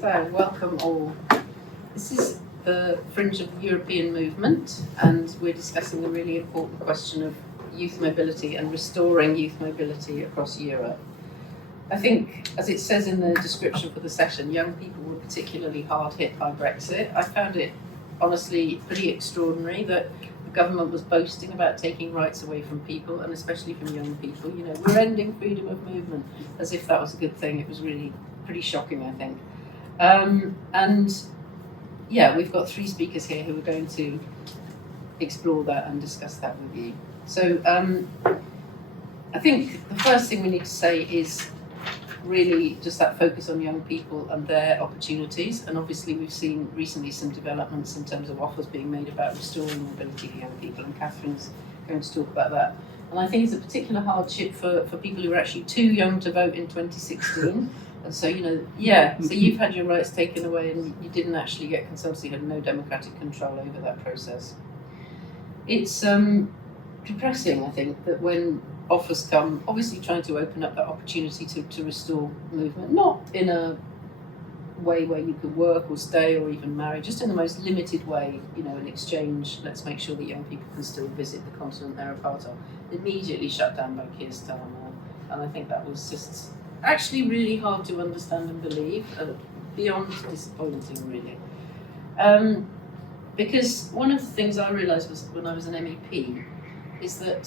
So, welcome all. This is the fringe of the European movement, and we're discussing the really important question of youth mobility and restoring youth mobility across Europe. I think, as it says in the description for the session, young people were particularly hard hit by Brexit. I found it honestly pretty extraordinary that the government was boasting about taking rights away from people, and especially from young people. You know, we're ending freedom of movement, as if that was a good thing. It was really pretty shocking, I think. And yeah, we've got three speakers here who are going to explore that and discuss that with you. So I think the first thing we need to say is really just that focus on young people and their opportunities. And obviously we've seen recently some developments in terms of offers being made about restoring mobility for young people, and Catherine's going to talk about that. And I think it's a particular hardship for people who are actually too young to vote in 2016. And so, you know, so you've had your rights taken away and you didn't actually get consultancy, you had no democratic control over that process. It's depressing, I think, that when offers come, obviously trying to open up that opportunity to restore movement, not in a way where you could work or stay or even marry, just in the most limited way, you know, in exchange, let's make sure that young people can still visit the continent they're a part of, immediately shut down by Keir Starmer. And I think that was just actually really hard to understand and believe, beyond disappointing, really. Because one of the things I realised was when I was an MEP is that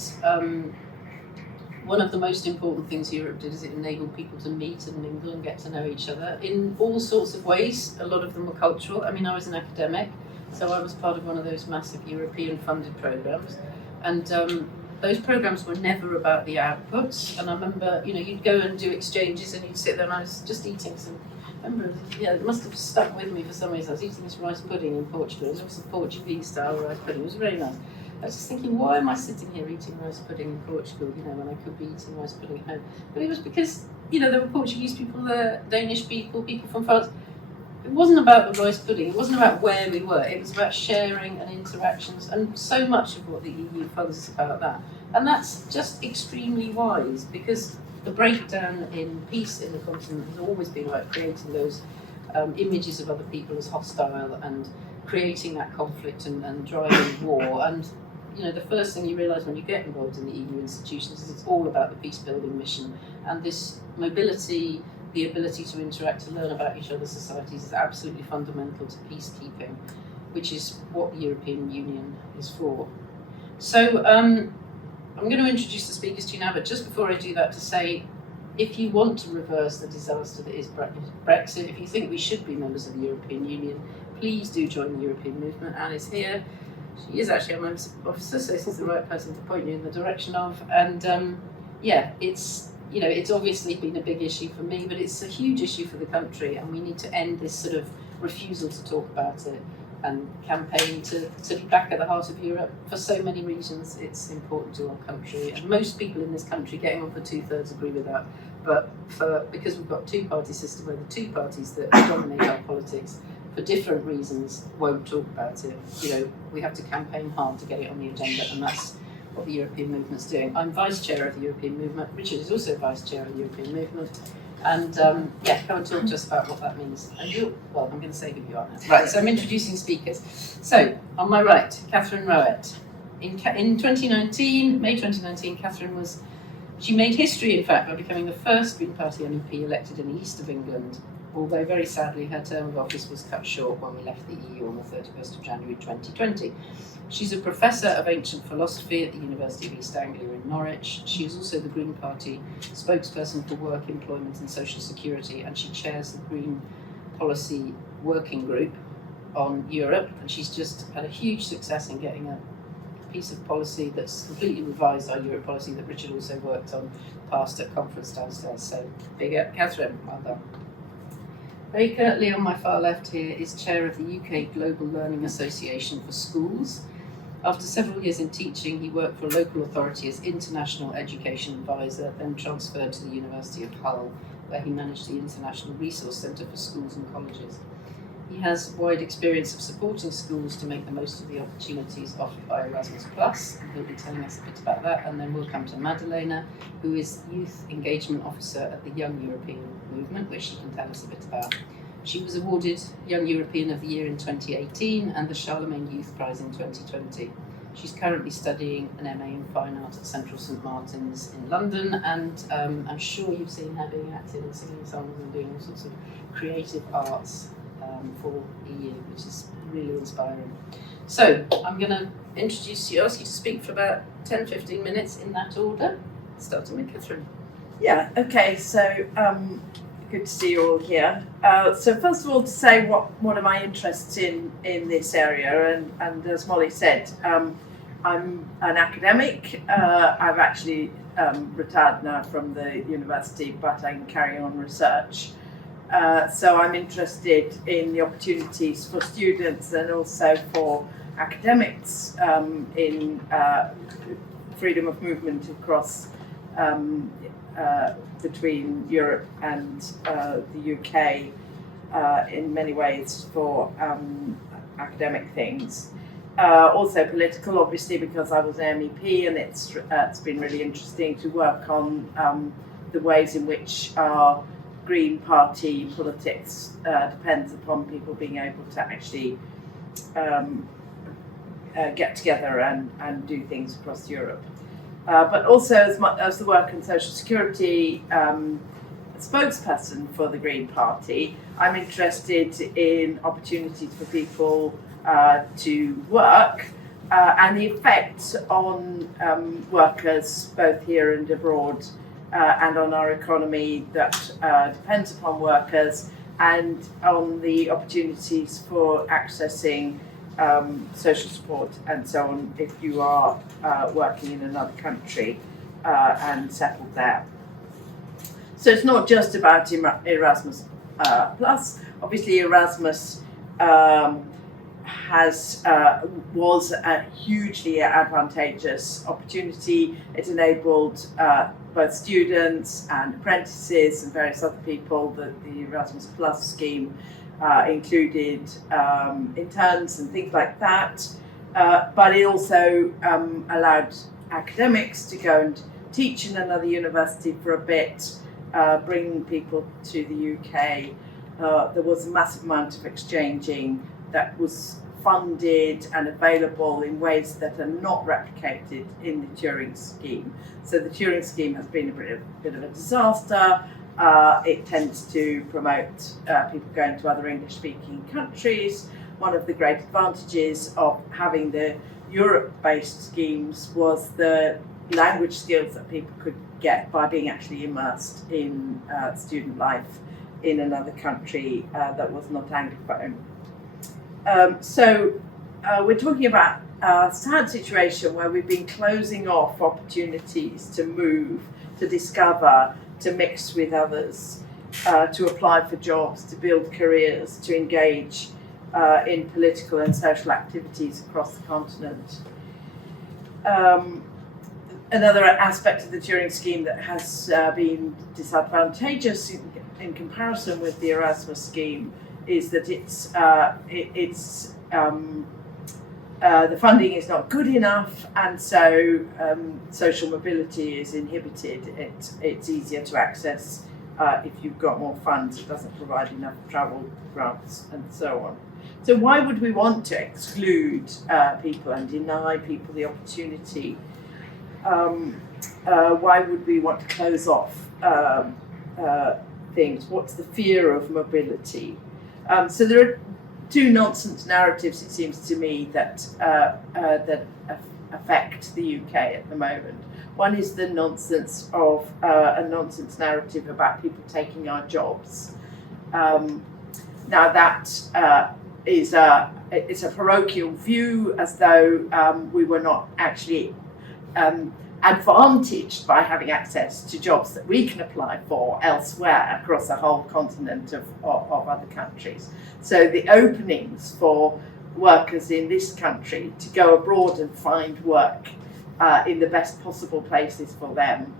one of the most important things Europe did is it enabled people to meet and mingle and get to know each other in all sorts of ways. A lot of them were cultural. I mean, I was an academic, so I was part of one of those massive European funded programmes. And those programmes were never about the outputs. And I remember, you know, you'd go and do exchanges and you'd sit there, and I was just eating some, I remember, it must have stuck with me for some reason. I was eating this rice pudding in Portugal. It was a Portuguese style rice pudding. It was very nice. I was just thinking, why am I sitting here eating rice pudding in Portugal, you know, when I could be eating rice pudding at home? But it was because, you know, there were Portuguese people there, Danish people, people from France. It wasn't about the rice pudding, it wasn't about where we were, it was about sharing and interactions, and so much of what the EU funds is about that. And that's just extremely wise, because the breakdown in peace in the continent has always been about creating those images of other people as hostile and creating that conflict and driving war. And you know, the first thing you realise when you get involved in the EU institutions is it's all about the peace-building mission, and this mobility, the ability to interact, to learn about each other's societies, is absolutely fundamental to peacekeeping, which is what the European Union is for. So I'm going to introduce the speakers to you now, but just before I do that, to say, if you want to reverse the disaster that is Brexit, if you think we should be members of the European Union, please do join the European movement. Anne is here. She is actually a member officer, so this is the right person to point you in the direction of. And it's, you know, it's obviously been a big issue for me, but it's a huge issue for the country, and we need to end this sort of refusal to talk about it and campaign to be back at the heart of Europe. For so many reasons, it's important to our country, and most people in this country, getting on for 2/3, agree with that. But because we've got a two-party system where the two parties that dominate our politics, for different reasons, won't talk about it, you know, we have to campaign hard to get it on the agenda, and that's what the European movement's doing. I'm vice chair of the European movement. Richard is also vice chair of the European movement. And come and talk to us about what that means. And I'm going to say who you are now. Right, so I'm introducing speakers. So, on my right, Catherine Rowett. In 2019, May 2019, Catherine she made history, in fact, by becoming the first Green Party MEP elected in the east of England, although very sadly her term of office was cut short when we left the EU on the 31st of January 2020. She's a professor of ancient philosophy at the University of East Anglia in Norwich. She is also the Green Party spokesperson for work, employment and social security, and she chairs the Green Policy Working Group on Europe, and she's just had a huge success in getting a piece of policy that's completely revised our Europe policy that Richard also worked on, passed at conference downstairs. So big up, Catherine, well done. Ray Kirtley on my far left here is chair of the UK Global Learning Association for Schools. After several years in teaching, he worked for a local authority as International Education Advisor, then transferred to the University of Hull, where he managed the International Resource Centre for Schools and Colleges. He has wide experience of supporting schools to make the most of the opportunities offered by Erasmus+, and he'll be telling us a bit about that. And then we'll come to Madeleina, who is Youth Engagement Officer at the Young European Movement, which she can tell us a bit about. She was awarded Young European of the Year in 2018 and the Charlemagne Youth Prize in 2020. She's currently studying an MA in Fine Art at Central St Martin's in London, and I'm sure you've seen her being active and singing songs and doing all sorts of creative arts for EU, which is really inspiring. So I'm going to ask you to speak for about 10-15 minutes in that order, starting with Catherine. Yeah, okay, so good to see you all here. So first of all, to say what are my interests in this area, and as Molly said, I'm an academic. I've actually retired now from the university, but I can carry on research. So I'm interested in the opportunities for students and also for academics in freedom of movement across between Europe and the UK in many ways for academic things. Also political, obviously, because I was an MEP, and it's been really interesting to work on the ways in which our Green Party politics depends upon people being able to actually get together and do things across Europe. But also as the work in social security spokesperson for the Green Party, I'm interested in opportunities for people to work and the effect on workers both here and abroad and on our economy that depends upon workers, and on the opportunities for accessing social support and so on if you are working in another country and settled there. So it's not just about Erasmus Plus. Obviously Erasmus was a hugely advantageous opportunity. It enabled both students and apprentices and various other people. The Erasmus Plus scheme included interns and things like that, but it also allowed academics to go and teach in another university for a bit, bring people to the UK. There was a massive amount of exchanging that was funded and available in ways that are not replicated in the Turing scheme. So the Turing scheme has been a bit of a disaster. It tends to promote people going to other English-speaking countries. One of the great advantages of having the Europe-based schemes was the language skills that people could get by being actually immersed in student life in another country that was not Anglophone. So we're talking about a sad situation where we've been closing off opportunities to move, to discover, to mix with others, to apply for jobs, to build careers, to engage in political and social activities across the continent. Another aspect of the Turing scheme that has been disadvantageous in comparison with the Erasmus scheme is that the funding is not good enough, and so social mobility is inhibited. It's easier to access if you've got more funds. It doesn't provide enough travel grants and so on. So why would we want to exclude people and deny people the opportunity? Why would we want to close off things? What's the fear of mobility? So there are two nonsense narratives, it seems to me, that affect the UK at the moment. One is the nonsense of a nonsense narrative about people taking our jobs. Now that it's a parochial view, as though we were not actually advantaged by having access to jobs that we can apply for elsewhere across a whole continent of other countries. So the openings for workers in this country to go abroad and find work in the best possible places for them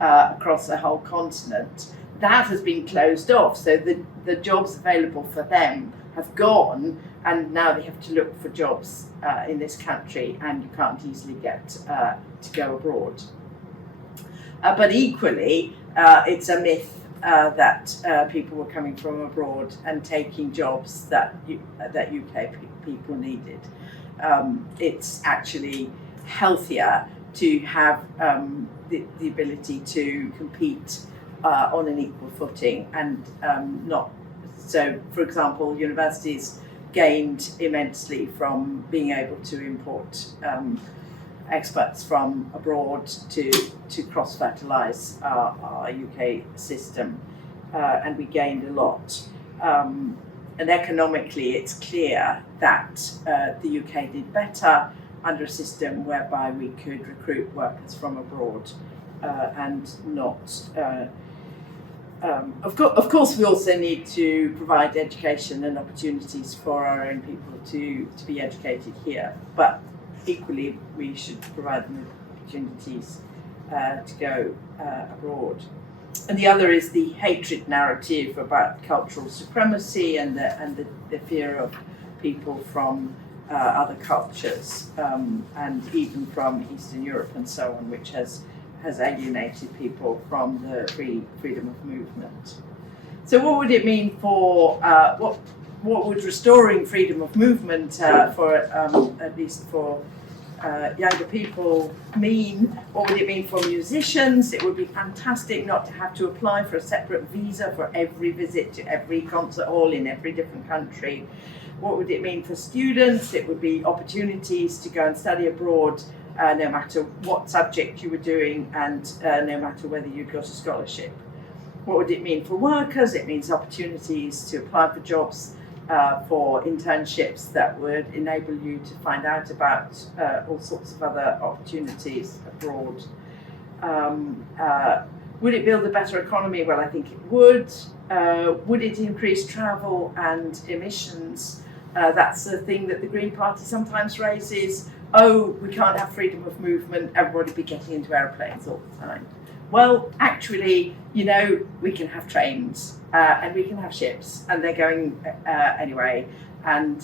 across a whole continent, that has been closed off. So the jobs available for them have gone, and now they have to look for jobs in this country, and you can't easily get to go abroad. But equally, it's a myth that people were coming from abroad and taking jobs that UK people needed. It's actually healthier to have the ability to compete on an equal footing and not. So, for example, universities gained immensely from being able to import experts from abroad to cross-fertilise our UK system, and we gained a lot. And economically, it's clear that the UK did better under a system whereby we could recruit workers from abroad and not. Of course, we also need to provide education and opportunities for our own people to be educated here, but equally we should provide them with opportunities to go abroad. And the other is the hatred narrative about cultural supremacy and the fear of people from other cultures and even from Eastern Europe and so on, which has alienated people from the freedom of movement. So what would it mean for what would restoring freedom of movement for at least for younger people mean? What would it mean for musicians? It would be fantastic not to have to apply for a separate visa for every visit to every concert hall in every different country. What would it mean for students? It would be opportunities to go and study abroad, no matter what subject you were doing and no matter whether you'd got a scholarship. What would it mean for workers? It means opportunities to apply for jobs, for internships that would enable you to find out about all sorts of other opportunities abroad. Would it build a better economy? Well, I think it would. Would it increase travel and emissions? That's the thing that the Green Party sometimes raises. Oh, we can't have freedom of movement, everybody be getting into aeroplanes all the time. Well, actually, we can have trains and we can have ships, and they're going anyway. And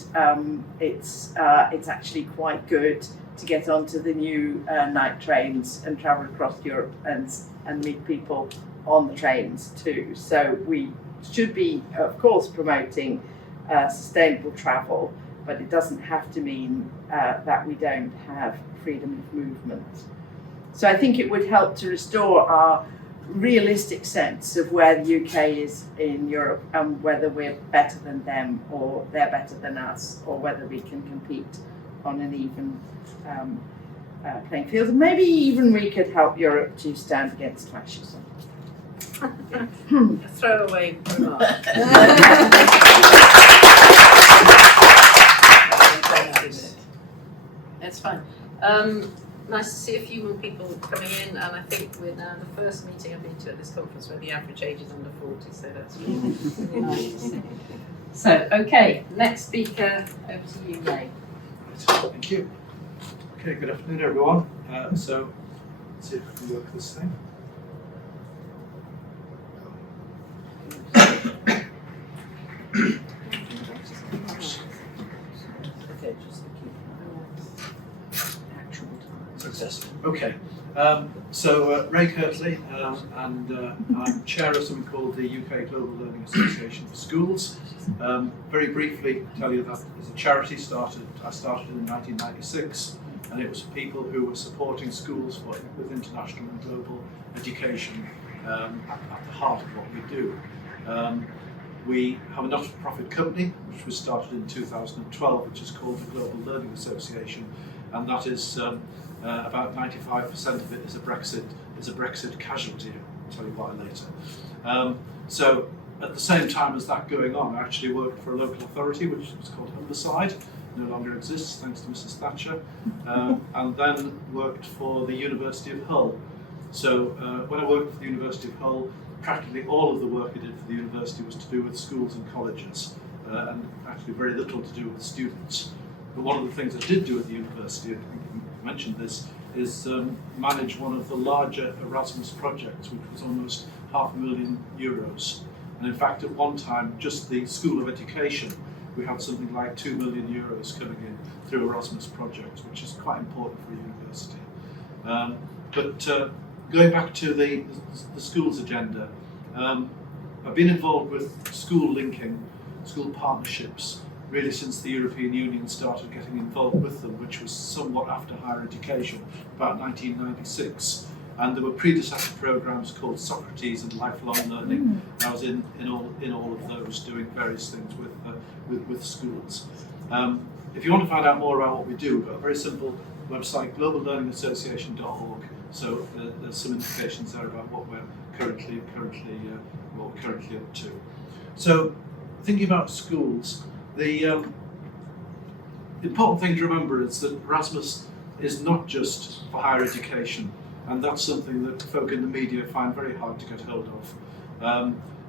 it's actually quite good to get onto the new night trains and travel across Europe and meet people on the trains too. So we should be, of course, promoting sustainable travel, but it doesn't have to mean that we don't have freedom of movement. So I think it would help to restore our realistic sense of where the UK is in Europe and whether we're better than them or they're better than us, or whether we can compete on an even playing field. And maybe even we could help Europe to stand against fascism. A throwaway remark. It's fine. Nice to see a few more people coming in, and I think we're now the first meeting I've been to at this conference where the average age is under 40, so that's really nice to see. So, okay, next speaker, over to you, Ray. Thank you. Okay, good afternoon, everyone. So, let's see if we can work this thing. Okay, so Ray Kirtley, and I'm chair of something called the UK Global Learning Association for Schools. Very briefly tell you that as a charity I started in 1996, and it was for people who were supporting schools with international and global education at the heart of what we do. We have a not-for-profit company which was started in 2012, which is called the Global Learning Association, and that is about 95% of it is a Brexit casualty. I'll tell you why later. So at the same time as that going on, I actually worked for a local authority which was called Humberside, no longer exists thanks to Mrs. Thatcher, and then worked for the University of Hull. So when I worked for the University of Hull, practically all of the work I did for the university was to do with schools and colleges, and actually very little to do with students. But one of the things I did do at the university, I think you mentioned this, is manage one of the larger Erasmus projects, which was almost €500,000. And in fact, at one time, just the School of Education, we had something like €2 million coming in through Erasmus projects, which is quite important for a university. But going back to the schools agenda, I've been involved with school linking, school partnerships, really since the European Union started getting involved with them, which was somewhat after higher education, about 1996. And there were predecessor programs called Socrates and Lifelong Learning. I was in all of those, doing various things with schools. If you want to find out more about what we do, we've got a very simple website, globallearningassociation.org. So there's some indications there about what we're currently up to. So thinking about schools, the important thing to remember is that Erasmus is not just for higher education, and that's something that folk in the media find very hard to get hold of.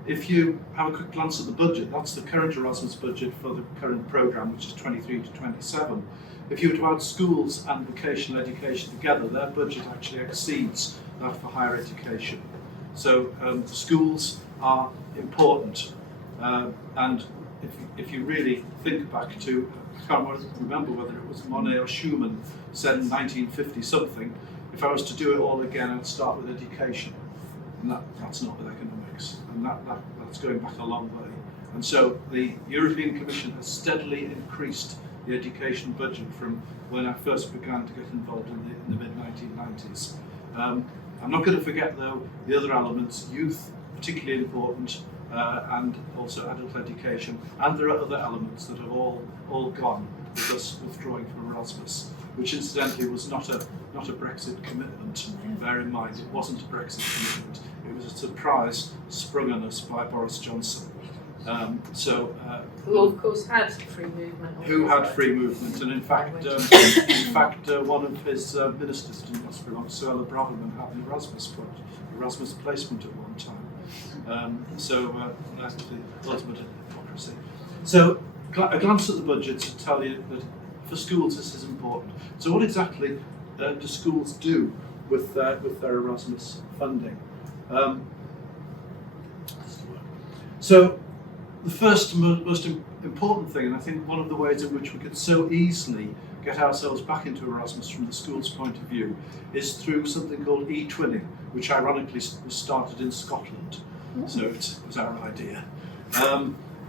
If you have a quick glance at the budget, that's the current Erasmus budget for the current programme, which is 23 to 27. If you were to add schools and vocational education together, their budget actually exceeds that for higher education. So schools are important, and if you really think back to, I can't remember whether it was Monet or Schumann said in 1950 something, if I was to do it all again, I'd start with education. And that's not with economics, and that's going back a long way. And so the European Commission has steadily increased the education budget from when I first began to get involved in the mid-1990s. I'm not going to forget, though, the other elements, youth, particularly important, and also adult education, and there are other elements that have all gone with us withdrawing from Erasmus, which incidentally was not a Brexit commitment. Bear in mind, it wasn't a Brexit commitment. It was a surprise sprung on us by Boris Johnson. Who of course had free movement. Who had free movement, and in fact, one of his ministers didn't want to belong. Sir Braverman had an Erasmus placement at one time. That's the ultimate hypocrisy. So a glance at the budgets will tell you that for schools this is important. So what exactly do schools do with their Erasmus funding? So the first most important thing, and I think one of the ways in which we could so easily get ourselves back into Erasmus from the school's point of view, is through something called e-twinning, which ironically was started in Scotland. So it was our idea.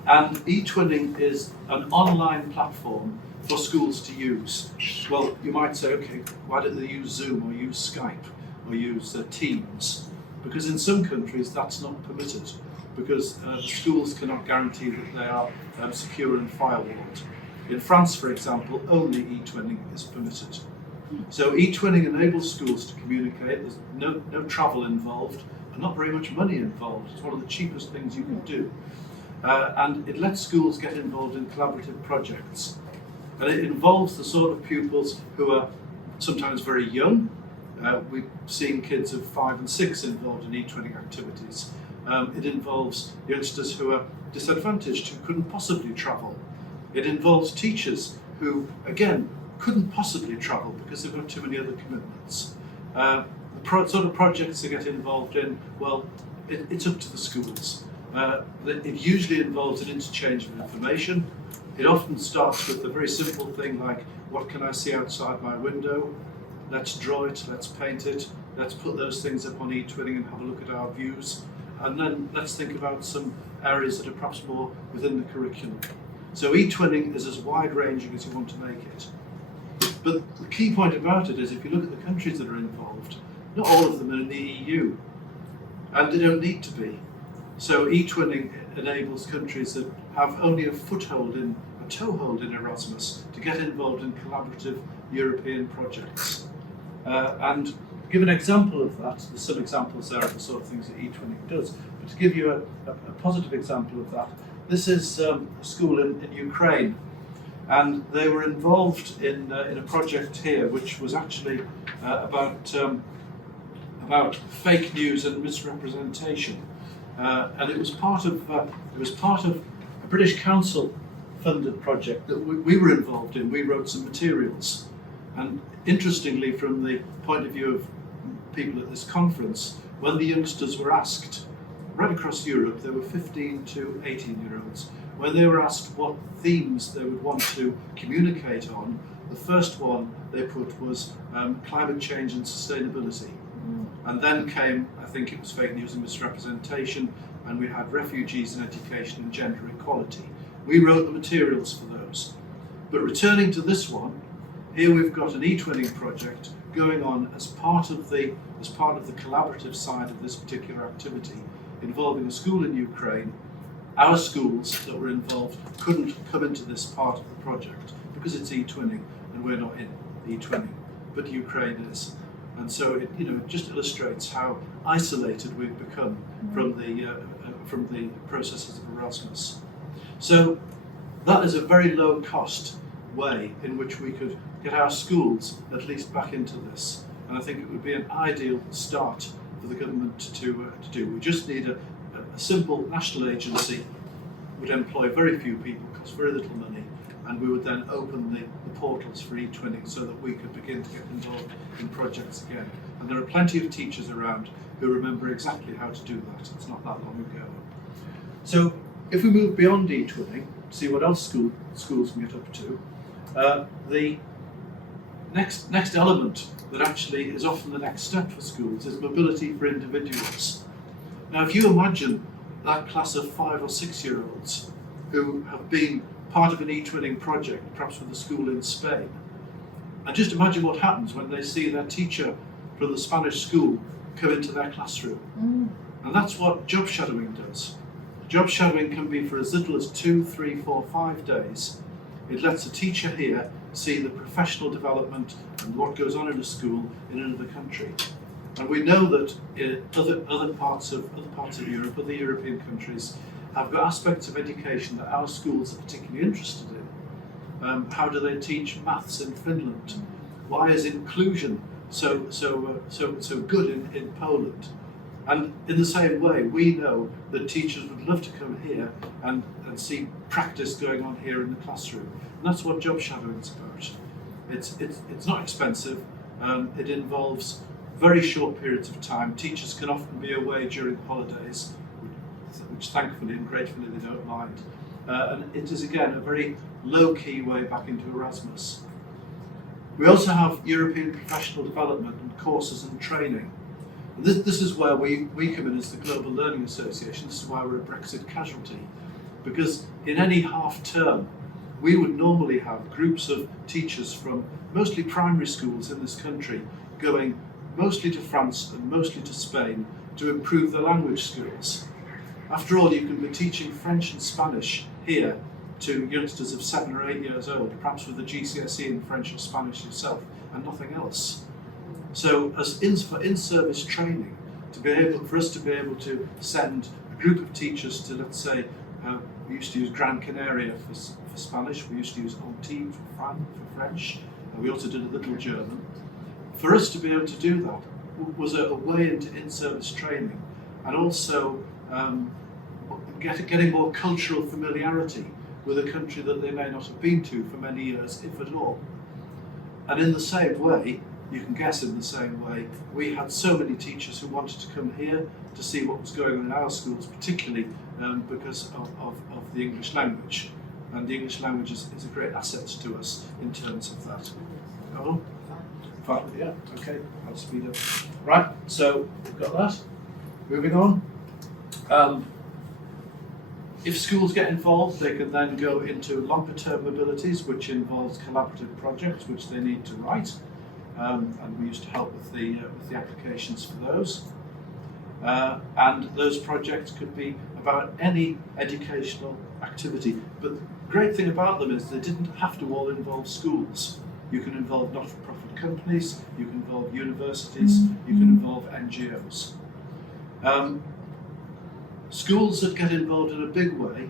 And e-twinning is an online platform for schools to use. Well, you might say, okay, why don't they use Zoom or use Skype or use Teams? Because in some countries that's not permitted, because the schools cannot guarantee that they are secure and firewalled. In France, for example, only e-twinning is permitted. So e-twinning enables schools to communicate. There's no travel involved, and not very much money involved. It's one of the cheapest things you can do. And it lets schools get involved in collaborative projects. And it involves the sort of pupils who are sometimes very young. We've seen kids of 5 and 6 involved in e-twinning activities. It involves youngsters who are disadvantaged, who couldn't possibly travel. It involves teachers who, again, couldn't possibly travel because they've got too many other commitments. The sort of projects they get involved in, well, it's up to the schools. It usually involves an interchange of information. It often starts with a very simple thing like, what can I see outside my window? Let's draw it, let's paint it, let's put those things up on e-twinning and have a look at our views. And then let's think about some areas that are perhaps more within the curriculum. So e-twinning is as wide-ranging as you want to make it. But the key point about it is, if you look at the countries that are involved, not all of them are in the EU, and they don't need to be. So e-twinning enables countries that have only a toehold in Erasmus to get involved in collaborative European projects. And to give an example of that, there's some examples there of the sort of things that e-twinning does, but to give you a positive example of that, this is a school in Ukraine, and they were involved in a project here which was actually about fake news and misrepresentation, and it was part of a British Council funded project that we were involved in. We wrote some materials, and interestingly, from the point of view of people at this conference, when the youngsters were asked, right across Europe, there were 15 to 18-year-olds, when they were asked what themes they would want to communicate on, the first one they put was climate change and sustainability. And then came, I think it was fake news and misrepresentation, and we had refugees in education and gender equality. We wrote the materials for those. But returning to this one, here we've got an e-twinning project going on as part of the collaborative side of this particular activity, involving a school in Ukraine. Our schools that were involved couldn't come into this part of the project because it's e-twinning and we're not in e-twinning, but Ukraine is. And so it just illustrates how isolated we've become from the processes of Erasmus. So that is a very low cost way in which we could get our schools at least back into this. And I think it would be an ideal start for the government to do. We just need a simple national agency, would employ very few people, cost very little money, and we would then open the portals for e-twinning so that we could begin to get involved in projects again. And there are plenty of teachers around who remember exactly how to do that. It's not that long ago. So if we move beyond e-twinning, see what else schools can get up to, the next element that actually is often the next step for schools is mobility for individuals. Now, if you imagine that class of 5 or 6 year olds who have been part of an e-twinning project, perhaps with a school in Spain, and just imagine what happens when they see their teacher from the Spanish school come into their classroom. And that's what job shadowing does. Job shadowing can be for as little as 2, 3, 4, 5 days. It lets a teacher here see the professional development and what goes on in a school in another country. And we know that other parts of Europe, other European countries, have got aspects of education that our schools are particularly interested in. How do they teach maths in Finland? Why is inclusion so good in Poland? And in the same way, we know that teachers would love to come here and see practice going on here in the classroom. And that's what job shadowing is about. It's not expensive. It involves very short periods of time. Teachers can often be away during holidays, which thankfully and gratefully they don't mind. And it is again a very low-key way back into Erasmus. We also have European professional development and courses and training. And this is where we come in as the Global Learning Association. This is why we're a Brexit casualty. Because in any half term, we would normally have groups of teachers from mostly primary schools in this country going mostly to France and mostly to Spain to improve their language skills. After all, you can be teaching French and Spanish here to youngsters of 7 or 8 years old, perhaps with a GCSE in French or Spanish yourself, and nothing else. So, as for in-service training, for us to be able to send a group of teachers to, let's say, we used to use Gran Canaria for Spanish, we used to use Antibes for French, and we also did a little German. For us to be able to do that was a way into in-service training, and also getting more cultural familiarity with a country that they may not have been to for many years, if at all. And in the same way, you can guess in the same way, we had so many teachers who wanted to come here to see what was going on in our schools, particularly because of the English language. And the English language is a great asset to us in terms of that. Oh, fine, yeah, okay, I'll speed up. Right, so we've got that. Moving on. If schools get involved, they can then go into longer term mobilities, which involves collaborative projects, which they need to write. And we used to help with the applications for those. And those projects could be about any educational activity. But the great thing about them is they didn't have to all involve schools. You can involve not-for-profit companies, you can involve universities, you can involve NGOs. Schools that get involved in a big way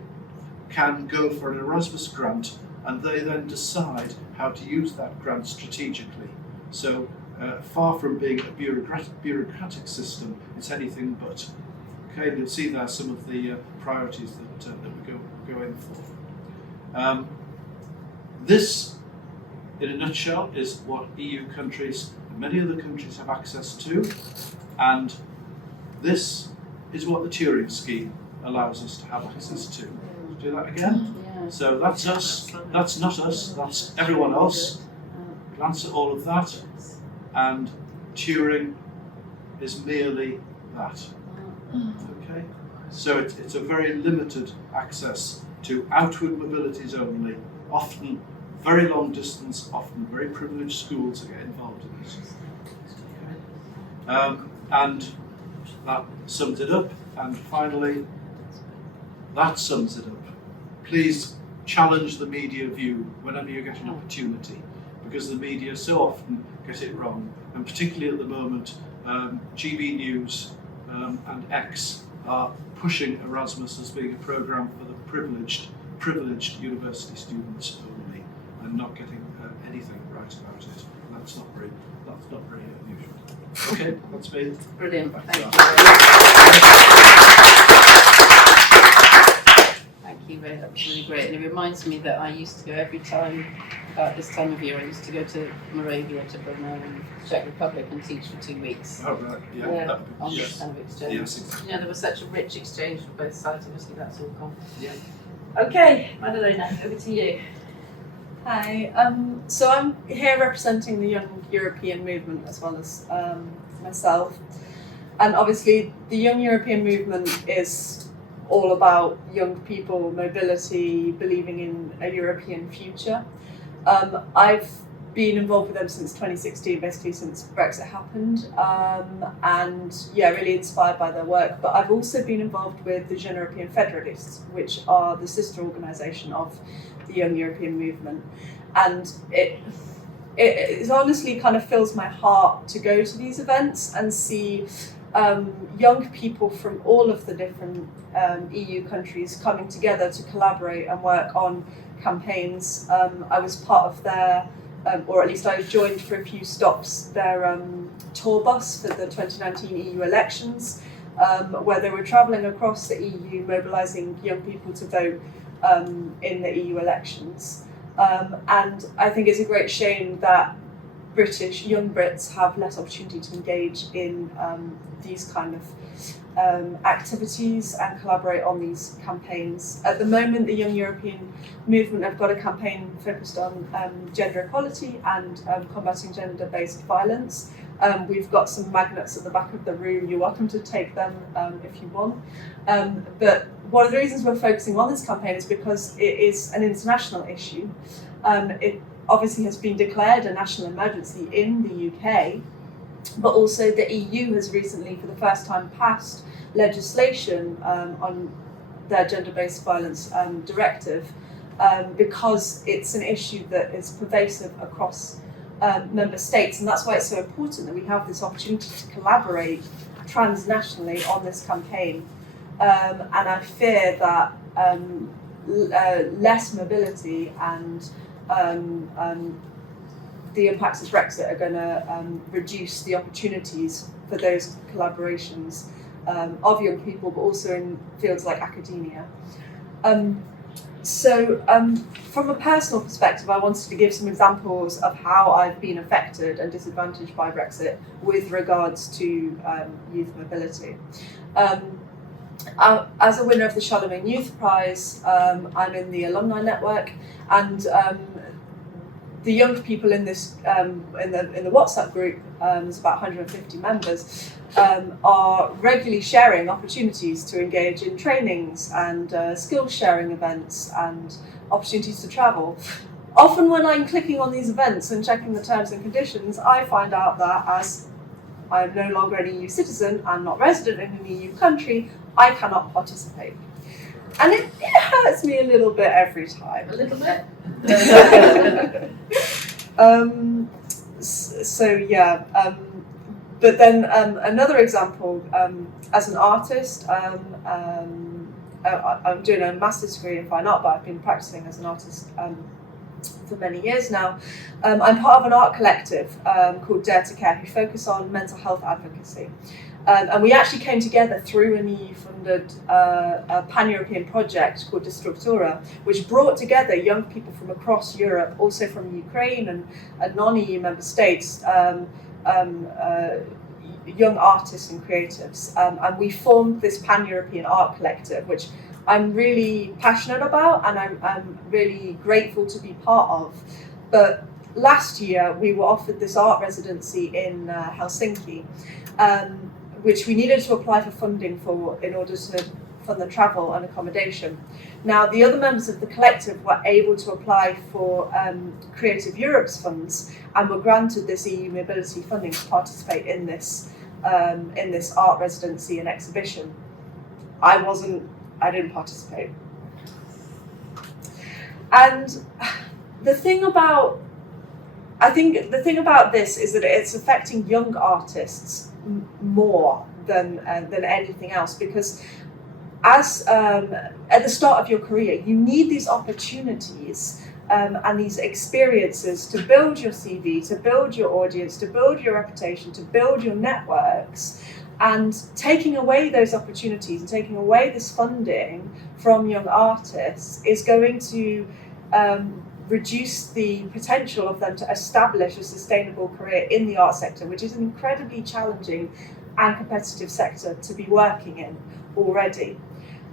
can go for an Erasmus grant, and they then decide how to use that grant strategically. So far from being a bureaucratic system, it's anything but. Okay, you'll see there some of the priorities that we go in for. This, in a nutshell, is what EU countries and many other countries have access to, and this is what the Turing scheme allows us to have access to. Do that again? Yeah. So that's us, that's not us, that's everyone else. Glance at all of that, and Turing is merely that. Okay? So it's a very limited access to outward mobilities only, often very long distance, often very privileged schools that get involved in this. And that sums it up. And finally, that sums it up. Please challenge the media view whenever you get an opportunity, because the media so often get it wrong. And particularly at the moment, GB News and X are pushing Erasmus as being a programme for the privileged university students only, and not getting anything right about it. And that's not very unusual. Okay, that's me. Brilliant. Thank you. Thank you, Ray. That was really great. And it reminds me that I used to go every time, about this time of year, I used to go to Moravia, to Brno and Czech Republic and teach for 2 weeks. Oh, right. On this kind of exchange. Yes. You know, there was such a rich exchange for both sides. Obviously, that's all gone. Yeah. Okay, Madeleina, over to you. Hi, so I'm here representing the Young European Movement as well as myself. And obviously the Young European Movement is all about young people, mobility, believing in a European future. I've been involved with them since 2016, basically since Brexit happened, and yeah, really inspired by their work. But I've also been involved with the Jeune European Federalists, which are the sister organisation of the Young European Movement, and it honestly kind of fills my heart to go to these events and see young people from all of the different EU countries coming together to collaborate and work on campaigns. I was part of their, or at least I joined for a few stops, their tour bus for the 2019 EU elections, where they were travelling across the EU, mobilising young people to vote in the EU elections. And I think it's a great shame that British young Brits have less opportunity to engage in these kind of activities and collaborate on these campaigns. At the moment, the Young European Movement have got a campaign focused on gender equality and combating gender-based violence. We've got some magnets at the back of the room. You're welcome to take them if you want. But one of the reasons we're focusing on this campaign is because it is an international issue. It obviously has been declared a national emergency in the UK, but also the EU has recently, for the first time, passed legislation on their gender-based violence directive because it's an issue that is pervasive across member states, and that's why it's so important that we have this opportunity to collaborate transnationally on this campaign. And I fear that less mobility and the impacts of Brexit are going to reduce the opportunities for those collaborations of young people, but also in fields like academia. So from a personal perspective, I wanted to give some examples of how I've been affected and disadvantaged by Brexit with regards to youth mobility. As a winner of the Charlemagne Youth Prize, I'm in the alumni network, and the young people in this in the WhatsApp group, there's about 150 members, are regularly sharing opportunities to engage in trainings and skills sharing events and opportunities to travel. Often when I'm clicking on these events and checking the terms and conditions, I find out that as I am no longer an EU citizen and not resident in an EU country, I cannot participate. And it hurts me a little bit every time. A little bit. But then another example, as an artist, I'm doing a master's degree in fine art, but I've been practicing as an artist for many years now. I'm part of an art collective called Dare to Care, who focus on mental health advocacy. And we actually came together through an EU-funded pan-European project called Destructura, which brought together young people from across Europe, also from Ukraine and non-EU member states, young artists and creatives. And we formed this pan-European art collective, which I'm really passionate about and I'm really grateful to be part of. But last year, we were offered this art residency in Helsinki, which we needed to apply for funding for in order to fund the travel and accommodation. Now, the other members of the collective were able to apply for Creative Europe's funds and were granted this EU mobility funding to participate in this art residency and exhibition. I didn't participate. And the thing about this is that it's affecting young artists more than anything else, because as at the start of your career, you need these opportunities and these experiences to build your CV, to build your audience, to build your reputation, to build your networks. And taking away those opportunities and taking away this funding from young artists is going to reduce the potential of them to establish a sustainable career in the art sector, which is an incredibly challenging and competitive sector to be working in already.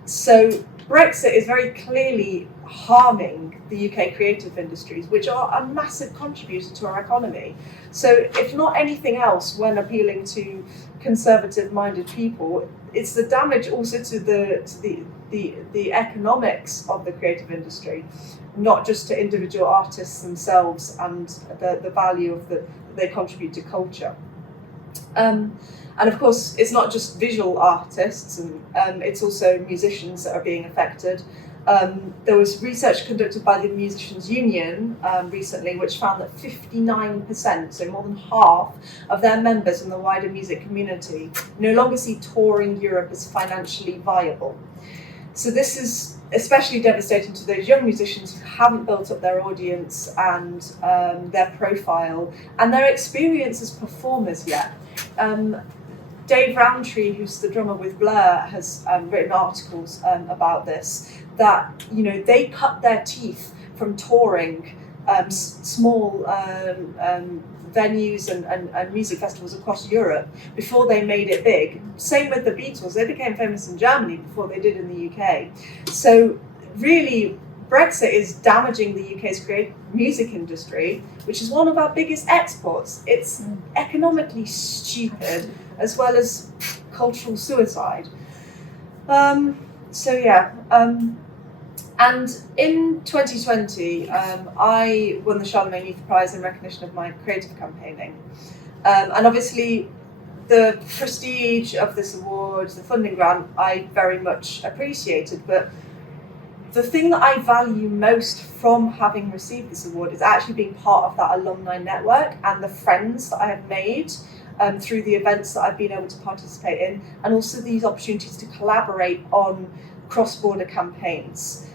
So Brexit is very clearly harming the UK creative industries, which are a massive contributor to our economy. So if not anything else, when appealing to conservative-minded people, it's the damage also to the economics of the creative industry, not just to individual artists themselves and the value of that they contribute to culture. And of course, it's not just visual artists, and it's also musicians that are being affected. There was research conducted by the Musicians' Union recently, which found that 59%, so more than half of their members in the wider music community, no longer see touring Europe as financially viable. So this is especially devastating to those young musicians who haven't built up their audience and their profile and their experience as performers yet. Dave Rowntree, who's the drummer with Blur, has written articles about this, that they cut their teeth from touring small venues and music festivals across Europe before they made it big. Same with the Beatles, they became famous in Germany before they did in the UK. So really, Brexit is damaging the UK's music industry, which is one of our biggest exports. It's economically stupid, as well as cultural suicide. And in 2020, I won the Charlemagne Youth Prize in recognition of my creative campaigning. And obviously, the prestige of this award, the funding grant, I very much appreciated. But the thing that I value most from having received this award is actually being part of that alumni network and the friends that I have made through the events that I've been able to participate in, and also these opportunities to collaborate on cross-border campaigns,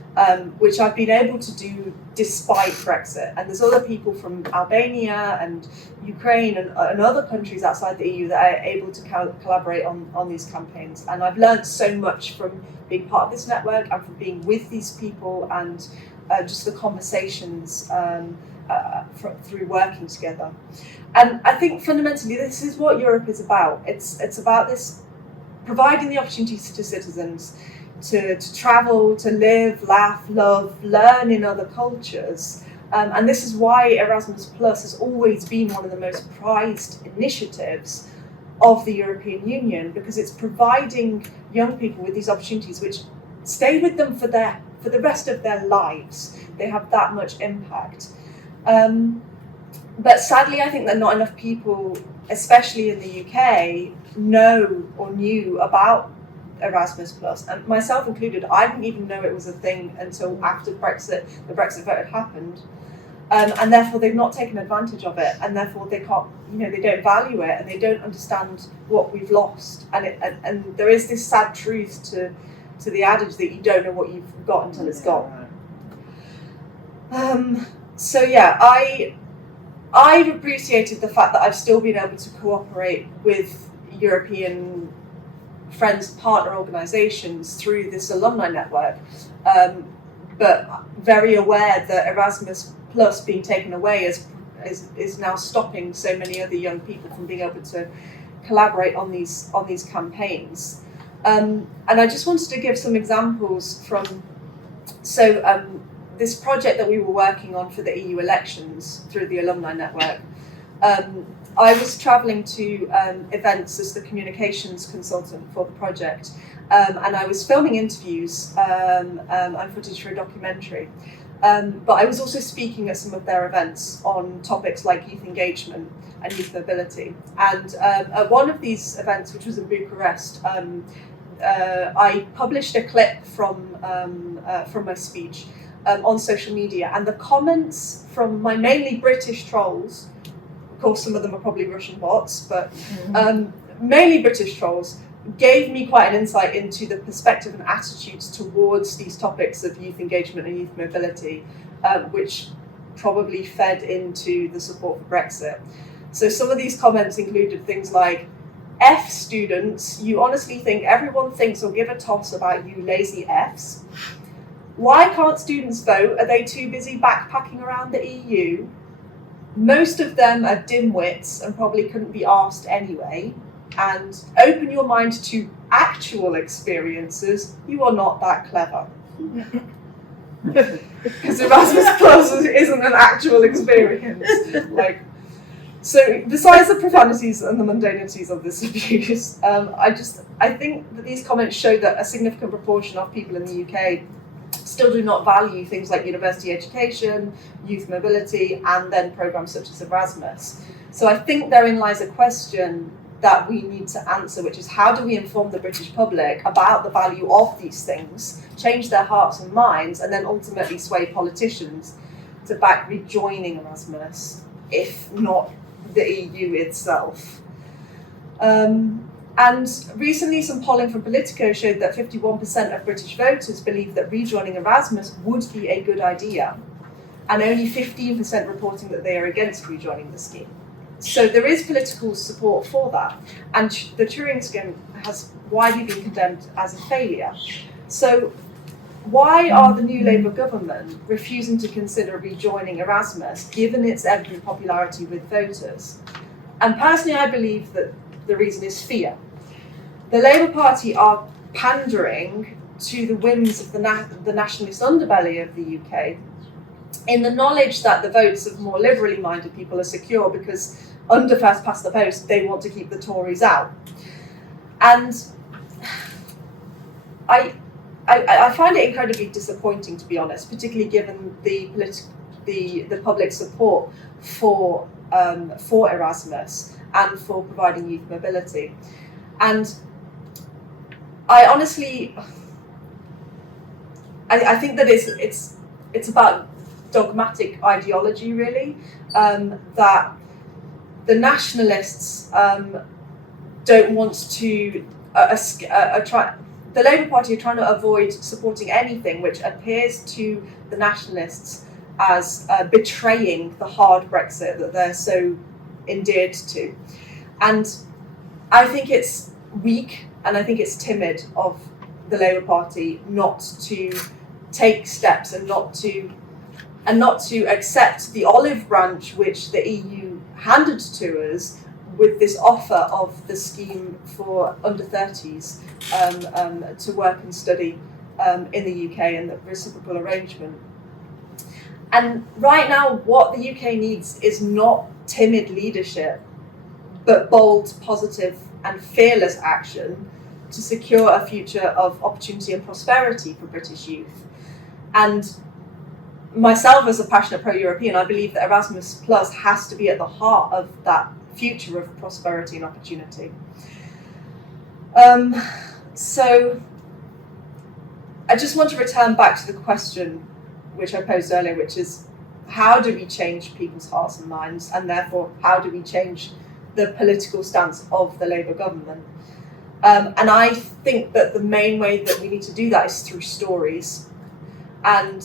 which I've been able to do despite Brexit. And there's other people from Albania and Ukraine and other countries outside the EU that are able to collaborate on these campaigns. And I've learned so much from being part of this network and from being with these people and just the conversations through working together. And I think fundamentally this is what Europe is about. It's about this, providing the opportunities to citizens to travel, to live, laugh, love, learn in other cultures. And this is why Erasmus Plus has always been one of the most prized initiatives of the European Union, because it's providing young people with these opportunities which stay with them for the rest of their lives. They have that much impact. But sadly, I think that not enough people, especially in the UK, know or knew about Erasmus Plus, and myself included. I didn't even know it was a thing until after Brexit, the Brexit vote had happened, and therefore they've not taken advantage of it, and therefore they can't, they don't value it, and they don't understand what we've lost. And there is this sad truth to the adage that you don't know what you've got until it's gone. I've appreciated the fact that I've still been able to cooperate with European friends, partner organisations through this alumni network, but very aware that Erasmus Plus being taken away is now stopping so many other young people from being able to collaborate on these campaigns. And I just wanted to give some examples from this project that we were working on for the EU elections through the alumni network. I was travelling to events as the communications consultant for the project, and I was filming interviews and footage for a documentary. But I was also speaking at some of their events on topics like youth engagement and youth mobility. And at one of these events, which was in Bucharest, I published a clip from my speech on social media, and the comments from my mainly British trolls, of course some of them are probably Russian bots, but mainly British trolls, gave me quite an insight into the perspective and attitudes towards these topics of youth engagement and youth mobility, which probably fed into the support for Brexit. So some of these comments included things like, F students, you honestly think everyone thinks or give a toss about you lazy Fs? Why can't students vote? Are they too busy backpacking around the EU? Most of them are dimwits and probably couldn't be asked anyway. And open your mind to actual experiences, you are not that clever. Because Erasmus Plus isn't an actual experience. So besides the profanities and the mundanities of this abuse, I think that these comments show that a significant proportion of people in the UK still do not value things like university education, youth mobility, and then programs such as Erasmus. So I think therein lies a question that we need to answer, which is how do we inform the British public about the value of these things, change their hearts and minds, and then ultimately sway politicians to back rejoining Erasmus, if not the EU itself. And recently some polling from Politico showed that 51% of British voters believe that rejoining Erasmus would be a good idea, and only 15% reporting that they are against rejoining the scheme. So there is political support for that, and the Turing scheme has widely been condemned as a failure. So why are the new Labour government refusing to consider rejoining Erasmus, given its evident popularity with voters? And personally, I believe that the reason is fear. The Labour Party are pandering to the whims of the nationalist underbelly of the UK, in the knowledge that the votes of more liberally minded people are secure because under first past the post, they want to keep the Tories out. And I find it incredibly disappointing, to be honest, particularly given the public support for Erasmus and for providing youth mobility. And I honestly, I think that it's about dogmatic ideology, really, that the nationalists don't want to the Labour Party are trying to avoid supporting anything which appears to the nationalists as betraying the hard Brexit that they're so endeared to. And I think it's weak and I think it's timid of the Labour Party not to take steps and not to accept the olive branch which the EU handed to us with this offer of the scheme for under 30s to work and study in the UK and the reciprocal arrangement. And right now, what the UK needs is not timid leadership, but bold, positive, and fearless action to secure a future of opportunity and prosperity for British youth. And myself, as a passionate pro-European, I believe that Erasmus Plus has to be at the heart of that future of prosperity and opportunity. So I just want to return back to the question which I posed earlier, which is how do we change people's hearts and minds, and therefore how do we change the political stance of the Labour government? And I think that the main way that we need to do that is through stories, and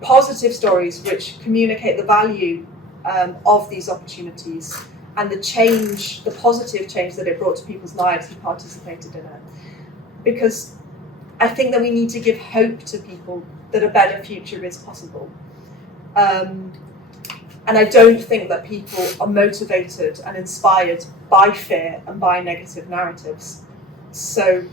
positive stories which communicate the value of these opportunities and the positive change that it brought to people's lives who participated in it. Because I think that we need to give hope to people that a better future is possible. And I don't think that people are motivated and inspired by fear and by negative narratives. So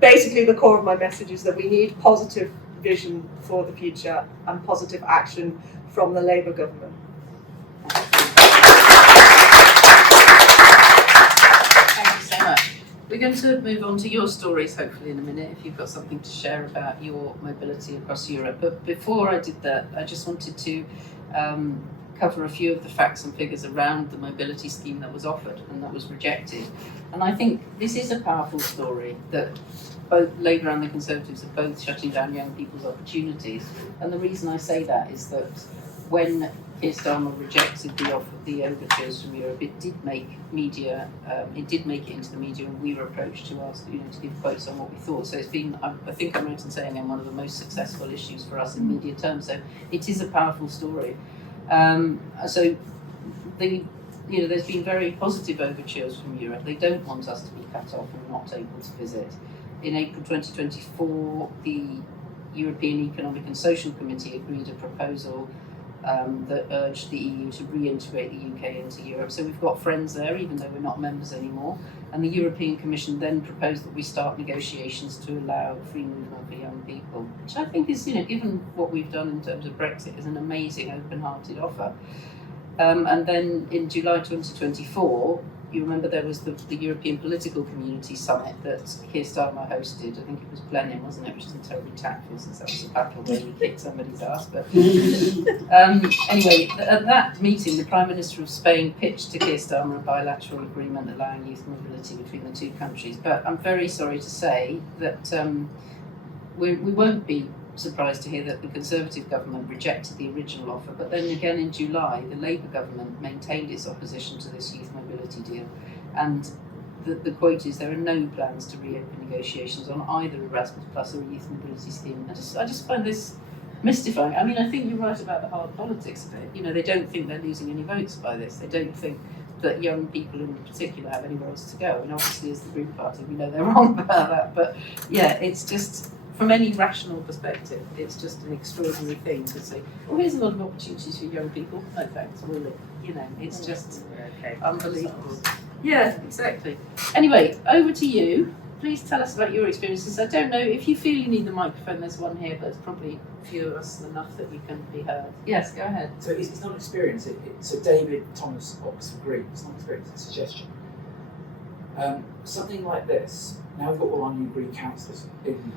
basically the core of my message is that we need positive vision for the future and positive action from the Labour government. going to move on to your stories, hopefully, in a minute, if you've got something to share about your mobility across Europe. But before I did that, I just wanted to cover a few of the facts and figures around the mobility scheme that was offered and that was rejected. And I think this is a powerful story that both Labour and the Conservatives are both shutting down young people's opportunities. And the reason I say that is that when Keir Starmer rejected the overtures from Europe, it did make media, it did make it into the media, and we were approached to ask, to give quotes on what we thought. So it's been, I think I'm right in saying, one of the most successful issues for us in media terms. So it is a powerful story. So there's been very positive overtures from Europe. They don't want us to be cut off and not able to visit. In April 2024, the European Economic and Social Committee agreed a proposal that urged the EU to reintegrate the UK into Europe. So we've got friends there, even though we're not members anymore. And the European Commission then proposed that we start negotiations to allow free movement for young people, which I think is, given what we've done in terms of Brexit, is an amazing open-hearted offer. And then in July 2024, you remember there was the European Political Community Summit that Keir Starmer hosted. I think it was Blenheim, wasn't it? Which isn't terribly tactful, since that was a battle where he kicked somebody's ass. But anyway, at that meeting, the Prime Minister of Spain pitched to Keir Starmer a bilateral agreement allowing youth mobility between the two countries. But I'm very sorry to say that we won't be surprised to hear that the Conservative government rejected the original offer, but then again in July the Labour government maintained its opposition to this youth mobility deal, and the quote is, there are no plans to reopen negotiations on either Erasmus Plus or a youth mobility scheme. I just find this mystifying. I mean, I think you're right about the hard politics of it. They don't think they're losing any votes by this. They don't think that young people in particular have anywhere else to go. And obviously as the Green Party we know they're wrong about that, but yeah, it's just, from any rational perspective, it's just an extraordinary thing to say, here's a lot of opportunities for young people. No thanks, will it? It's just unbelievable. Yeah, exactly. Anyway, over to you. Please tell us about your experiences. I don't know if you feel you need the microphone, there's one here, but it's probably few of us enough that you can be heard. Yes, go ahead. So it's not an experience, it's a David Thomas Oxford Green. It's not an experience, it's a suggestion. Something like this, now we've got all our new Green councillors in.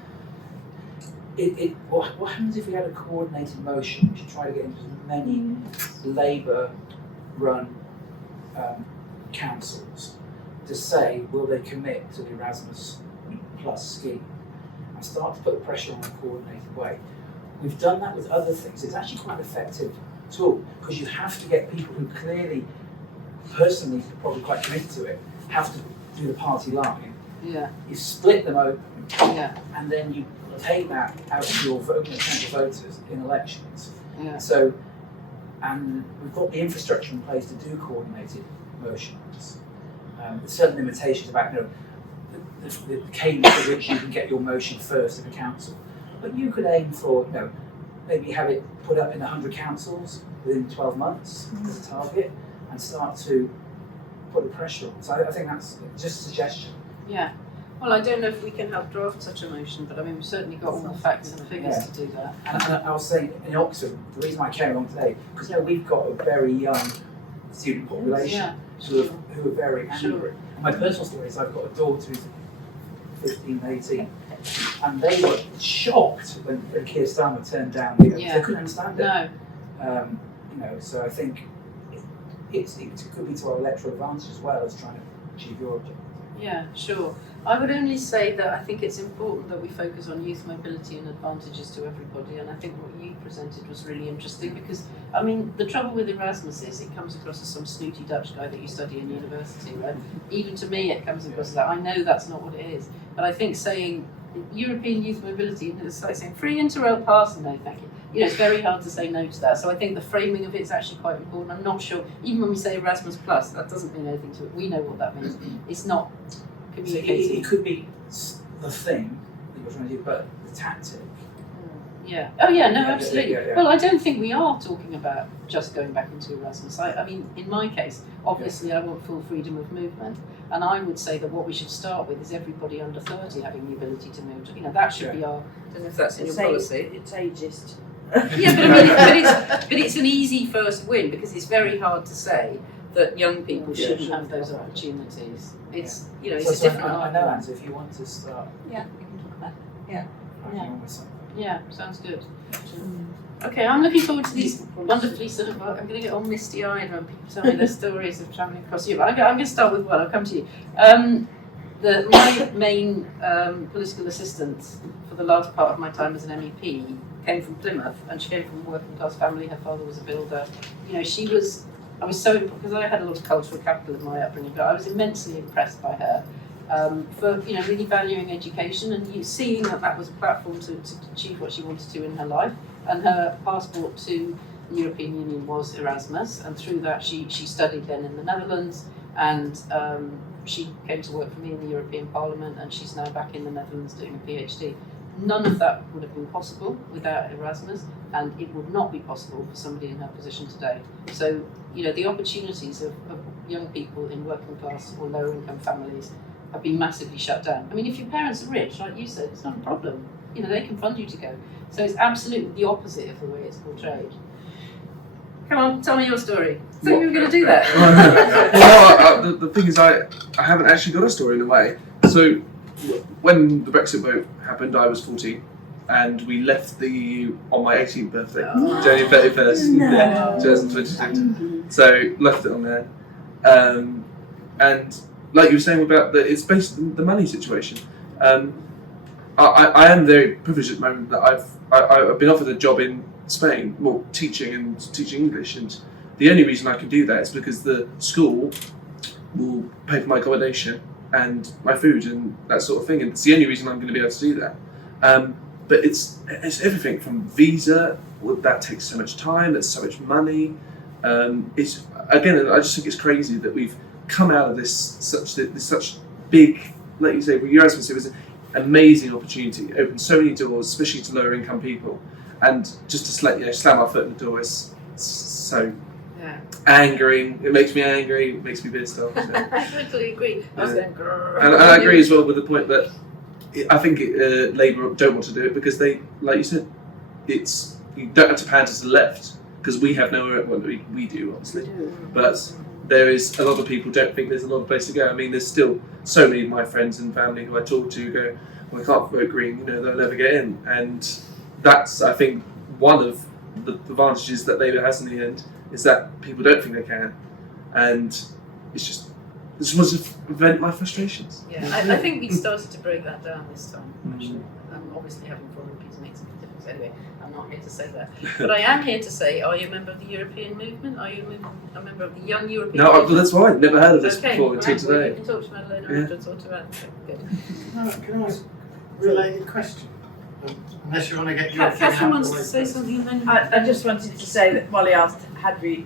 What happens if we had a coordinated motion to try to get into as many Labour-run councils to say, will they commit to the Erasmus Plus scheme, and start to put the pressure on in a coordinated way? We've done that with other things. It's actually quite an effective tool, because you have to get people who clearly, personally, probably quite committed to it, have to do the party line. Yeah. You split them open, yeah, and then you take that out to your potential voters in elections. Yeah. So, and we've got the infrastructure in place to do coordinated motions. With certain limitations about the cadence at which you can get your motion first in a council. But you could aim for maybe have it put up in 100 councils within 12 months as a target, and start to put the pressure on. So I think that's just a suggestion. Yeah. Well, I don't know if we can help draft such a motion, but I mean, we've certainly got all the facts and figures to do that. And I was saying, in Oxford, the reason I came along today, because we've got a very young student population who are very angry. Sure. My personal story is I've got a daughter who's 15, 18, and they were shocked when Keir Starmer turned down the They couldn't understand it. No. So I think it could be to our electoral advantage as well as trying to achieve your objective. Yeah, sure. I would only say that I think it's important that we focus on youth mobility and advantages to everybody, and I think what you presented was really interesting, because, I mean, the trouble with Erasmus is it comes across as some snooty Dutch guy that you study in university, right? Even to me it comes across as that. I know that's not what it is, but I think saying European youth mobility, it's like saying free Interrail pass, no thank you. It's very hard to say no to that. So I think the framing of it is actually quite important. I'm not sure, even when we say Erasmus Plus, that doesn't mean anything to it. We know what that means. It's not communicating. So it could be the thing that you're trying to do, but the tactic. Yeah. Oh yeah, no, absolutely. Yeah. Well, I don't think we are talking about just going back into Erasmus. I mean, in my case, obviously I want full freedom of movement, and I would say that what we should start with is everybody under 30 having the ability to move. That should be our, I don't know if that's in your policy. It's ageist. Yeah, but I mean, but it's an easy first win, because it's very hard to say that young people Yeah, shouldn't sure. have those opportunities. It's So it's a different I know, life. Anne, so if you want to start Yeah, we can talk about it. cracking on with something. Yeah, sounds good. Okay, I'm looking forward to these wonderfully sort of. I'm going to get all misty-eyed when people tell me their stories of travelling across Europe. I'm going to start with one. I'll come to you. My main political assistant for the last part of my time as an MEP came from Plymouth, and she came from a working class family. Her father was a builder. You know, she was. I was so because I had a lot of cultural capital in my upbringing, but I was immensely impressed by her for really valuing education and seeing that was a platform to achieve what she wanted to in her life. And her passport to the European Union was Erasmus, and through that she studied then in the Netherlands, and she came to work for me in the European Parliament, and she's now back in the Netherlands doing a PhD. None of that would have been possible without Erasmus, and it would not be possible for somebody in her position today. So, the opportunities of young people in working class or lower income families have been massively shut down. I mean, if your parents are rich, like you said, it's not a problem. They can fund you to go. So it's absolutely the opposite of the way it's portrayed. Come on, tell me your story. So you were going to do that. Well, the thing is, I haven't actually got a story in a way. So when the Brexit vote happened, I was 14, and we left the EU on my 18th birthday, January 31st, 2022. So left it on there, and like you were saying about it's based on the money situation. I am very privileged at the moment that I've been offered a job in Spain, well, teaching English, and the only reason I can do that is because the school will pay for my accommodation and my food and that sort of thing, and it's the only reason I'm going to be able to do that. But it's everything from visa. Well, that takes so much time. There's so much money. It's again, I just think it's crazy that we've come out of this such big, like you say, well, Erasmus, it was an amazing opportunity. It opened so many doors, especially to lower income people, and just to slam our foot in the door is so angering. It makes me angry. It makes me pissed off. So. I totally agree. I was going, and I agree as well with the point that I think Labour don't want to do it because they, like you said, you don't have to pander to the left because we have nowhere. Well, we do obviously, but there is a lot of people don't think there's a lot of place to go. I mean, there's still so many of my friends and family who I talk to go, well, I can't vote Green. They'll never get in, and that's I think one of the advantages that Labour has in the end is that people don't think they can, and it's just. This was to vent my frustrations. Yeah, I think we started to break that down this time, actually. Obviously, having 4 MPs makes a big difference. Anyway, I'm not here to say that. But I am here to say, are you a member of the European movement? Are you a member of the Young European movement? No, that's why I've never heard of this Okay, before until right, well, today. you can talk to Madeleina afterwards or to Anne. Good. Can I ask a related question? Unless you want to get your thing Catherine out wants of the to way say first. something and then... I just wanted to say that Molly asked, had we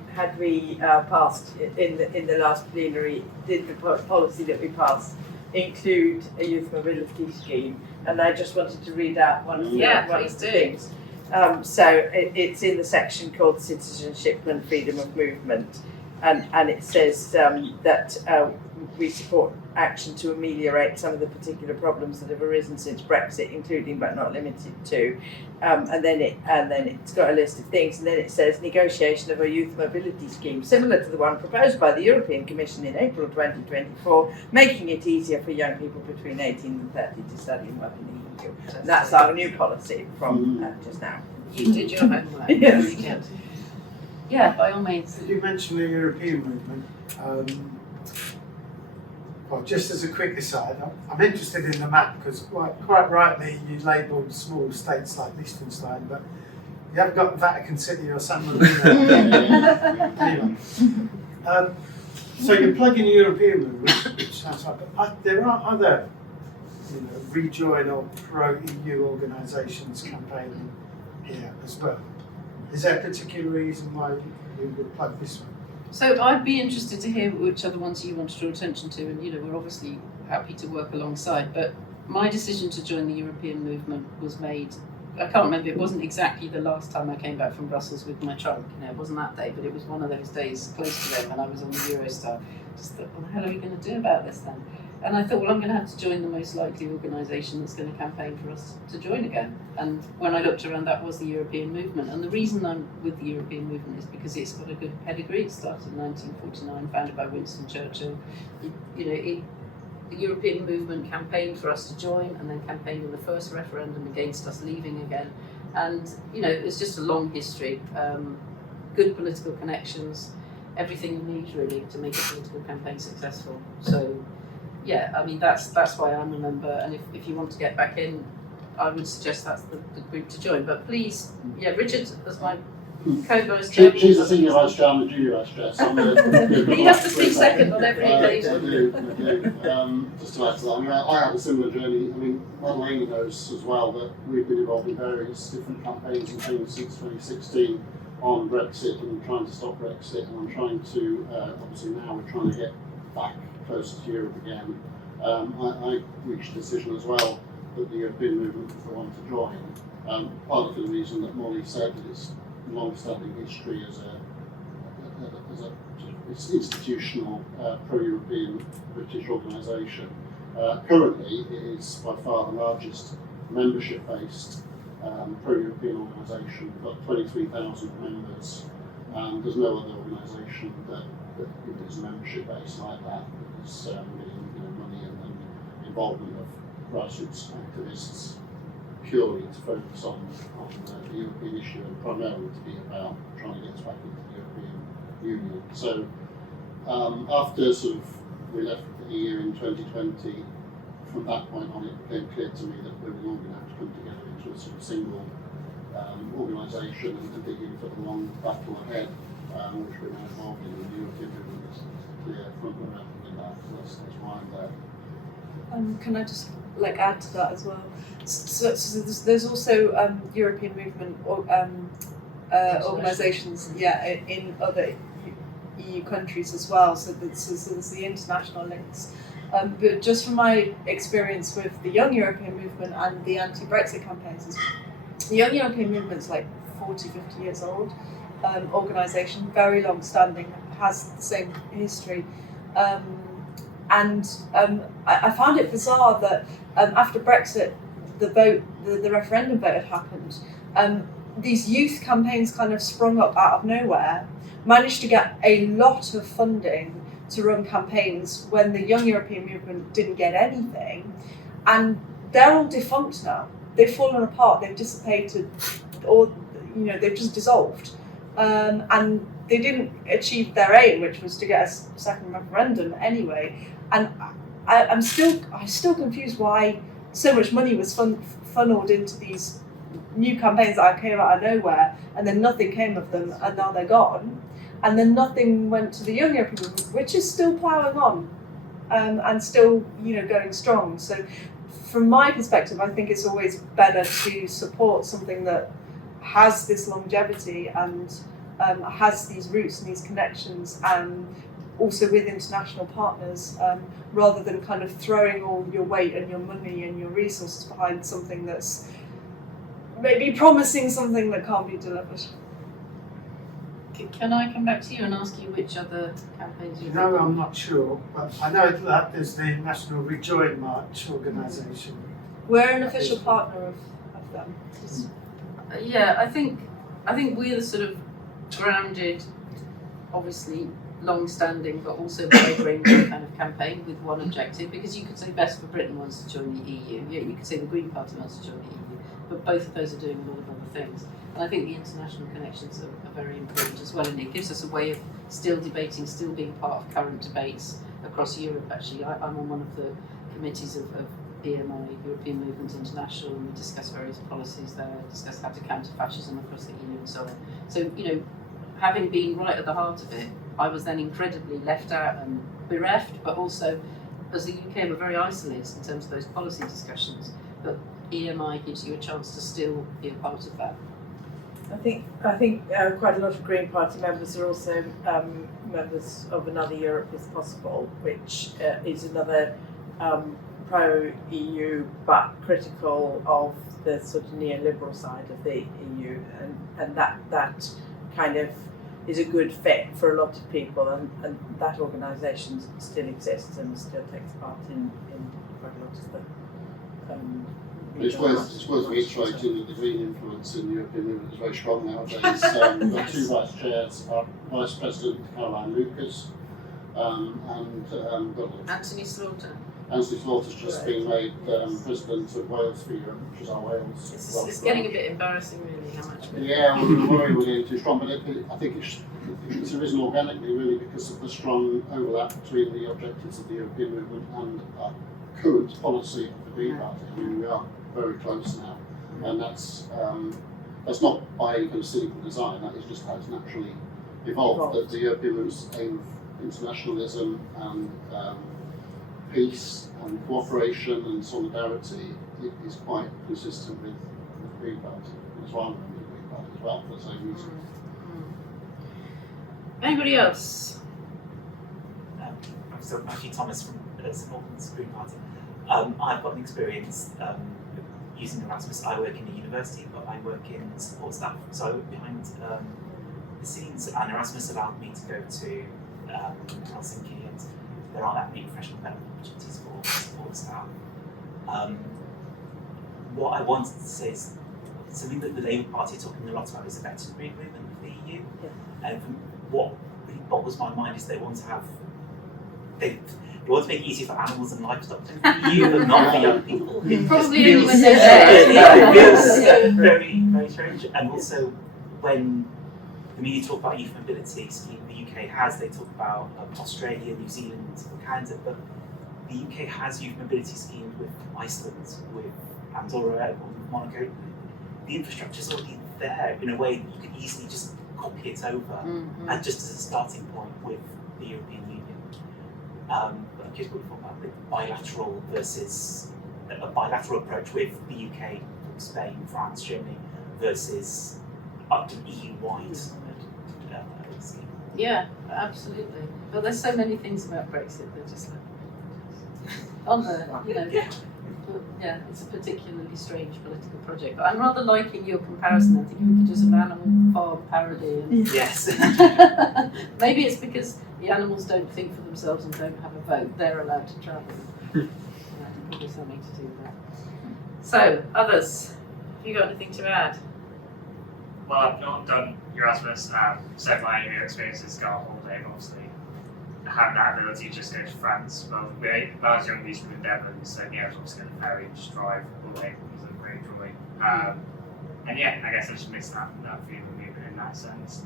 passed in the last plenary, did the policy that we passed include a youth mobility scheme? And I just wanted to read out one of the please do. things. It's in the section called Citizenship and Freedom of Movement, and it says that we support action to ameliorate some of the particular problems that have arisen since Brexit, including but not limited to. And then it's got a list of things, and then it says negotiation of a youth mobility scheme similar to the one proposed by the European Commission in April 2024, making it easier for young people between 18 and 30 to study and work in the EU. And that's our new policy from just now. You did your homework. Yes. Very good. Yeah, by all means. You mentioned the European movement. Well, just as a quick aside, I'm interested in the map because quite rightly you labelled small states like Liechtenstein, but you haven't got Vatican City or San Marino. Anyway, so you're plugging the European movement, which sounds like, but there are other rejoin or pro-EU organisations campaigning here as well. Is there a particular reason why you would plug this one? So I'd be interested to hear which other ones you want to draw attention to, and we're obviously happy to work alongside. But my decision to join the European movement was made. I can't remember. It wasn't exactly the last time I came back from Brussels with my trunk. It wasn't that day, but it was one of those days close to them, and I was on the Eurostar. Just thought, what the hell are we going to do about this then? And I thought, well, I'm going to have to join the most likely organisation that's going to campaign for us to join again. And when I looked around, that was the European Movement. And the reason I'm with the European Movement is because it's got a good pedigree. It started in 1949, founded by Winston Churchill. The European Movement campaigned for us to join, and then campaigned in the first referendum against us leaving again. And it's just a long history, good political connections, everything you need really to make a political campaign successful. So yeah, I mean that's why I'm a member, and if you want to get back in, I would suggest that's the group to join. But please, yeah, Richard as my co-vice chair. She's the senior vice chair and the junior vice chair. So He has to speak second on every I occasion. do. Just to add to that, I mean, I had a similar journey. I mean, Madeleina knows as well that we've been involved in various different campaigns and things since 2016 on Brexit and trying to stop Brexit, and I'm trying to, obviously now we're trying to get back closer to Europe again. I reached a decision as well that the European movement was the one to join, partly for the reason that Molly said, that it's long-standing history as a sort of institutional pro-European British organisation. Currently, it is by far the largest membership-based pro-European organisation. We've got 23,000 members. There's no other organisation that is membership-based like that. There's money and involvement of grassroots activists purely to focus on the European issue and primarily to be about trying to get us back into the European Union. So after sort of we left the EU in 2020, from that point on it became clear to me that we were all going to have to come together into a sort of single organisation and dig in for the long battle ahead, which we're now involved in. The European movement is a clear front runner in that, so that's why I'm there. Can I just add to that as well? So there's also European movement organisations, in other EU countries as well. So there's the international links. But just from my experience with the Young European Movement and the anti-Brexit campaigns, the Young European Movement's 40, 50 years old organisation, very long-standing, has the same history. And I found it bizarre that after Brexit, the referendum vote had happened. These youth campaigns kind of sprung up out of nowhere, managed to get a lot of funding to run campaigns when the Young European Movement didn't get anything, and they're all defunct now. They've fallen apart. They've dissipated, or they've just dissolved, and they didn't achieve their aim, which was to get a second referendum anyway. And I'm still confused why so much money was funneled into these new campaigns that came out of nowhere, and then nothing came of them, and now they're gone. And then nothing went to the Young European Movement, which is still ploughing on, and still going strong. So, from my perspective, I think it's always better to support something that has this longevity and has these roots and these connections, and also with international partners, rather than kind of throwing all your weight and your money and your resources behind something that's maybe promising something that can't be delivered. Can I come back to you and ask you which other campaigns you've No, I'm not sure, but I know that there's the National Rejoin March organisation. We're an official partner of them. Yeah, I think we're the sort of grounded, obviously long-standing, but also wide-ranging kind of campaign with one objective. Because you could say Best for Britain wants to join the EU. Yeah, you could say the Green Party wants to join the EU, but both of those are doing a lot of other things. And I think the international connections are very important as well, and it gives us a way of still debating, still being part of current debates across Europe. Actually, I'm on one of the committees of EMI, European Movement International, and we discuss various policies there, discuss how to counter fascism across the EU and so on. So, having been right at the heart of it, I was then incredibly left out and bereft, but also, as the UK, we're very isolated in terms of those policy discussions. But EMI gives you a chance to still be a part of that. I think quite a lot of Green Party members are also members of Another Europe is Possible, which is another pro-EU but critical of the sort of neoliberal side of the EU, and that kind of is a good fit for a lot of people, and that organisation still exists and still takes part in quite a lot of the. It's worth reiterating that the green influence in the European movement is very strong nowadays. We've got two vice chairs, our Vice President Caroline Lucas, and got Anthony Slaughter. Anthony Slaughter's just been made President of Wales for Europe, which is our Wales. It's getting a bit embarrassing, really, how much. Yeah, we worry we're getting too strong, but I think it's arisen organically, really, because of the strong overlap between the objectives of the European movement and our current policy of the Green Party. I mean, we are very close now, and that's not by any kind of cynical design. That is just how it's naturally evolved. That the European movement's aim of internationalism and peace and cooperation and solidarity is quite consistent with the Green Party. That's why I'm a member of the Green Party as well, for the same reason. Anybody else? I'm still Matthew Thomas from St Albans Green Party. I've got an experience using Erasmus. I work in a university, but I work in support staff. So I work behind the scenes, and Erasmus allowed me to go to Helsinki, and there aren't that many professional development opportunities for support staff. What I wanted to say is something that the Labour Party are talking a lot about is the veterinary agreement with the EU. Yeah. And what really boggles my mind is they want to make it easier for animals and livestock to the EU, but not for young people. Probably only when they're there. It feels very, very strange. And also, when the media talk about youth mobility scheme the UK has, they talk about Australia, New Zealand, Canada, but the UK has youth mobility schemes with Iceland, with Andorra, with Monaco. The infrastructure is already there in a way that you could easily just copy it over, and just as a starting point with the European Union. But I'm just talking about the bilateral versus a bilateral approach with the UK, Spain, France, Germany versus up to EU-wide scheme. Yeah, absolutely. But there's so many things about Brexit that just like on the, yeah, it's a particularly strange political project. But I'm rather liking your comparison. I think you could just have Animal Farm parody. And yes. Maybe it's because the animals don't think for themselves and don't have a vote. They're allowed to travel. There's probably something to do with that. So, others, have you got anything to add? Well, I've not done Erasmus, so my only experience is go on holiday, and obviously I have that ability to just go to France. Well, when I was young, we used to live in Devon, so yeah, I was obviously going to ferry and just drive all the way. It was a great joy. And yeah, I guess I just missed that feeling of movement in that sense.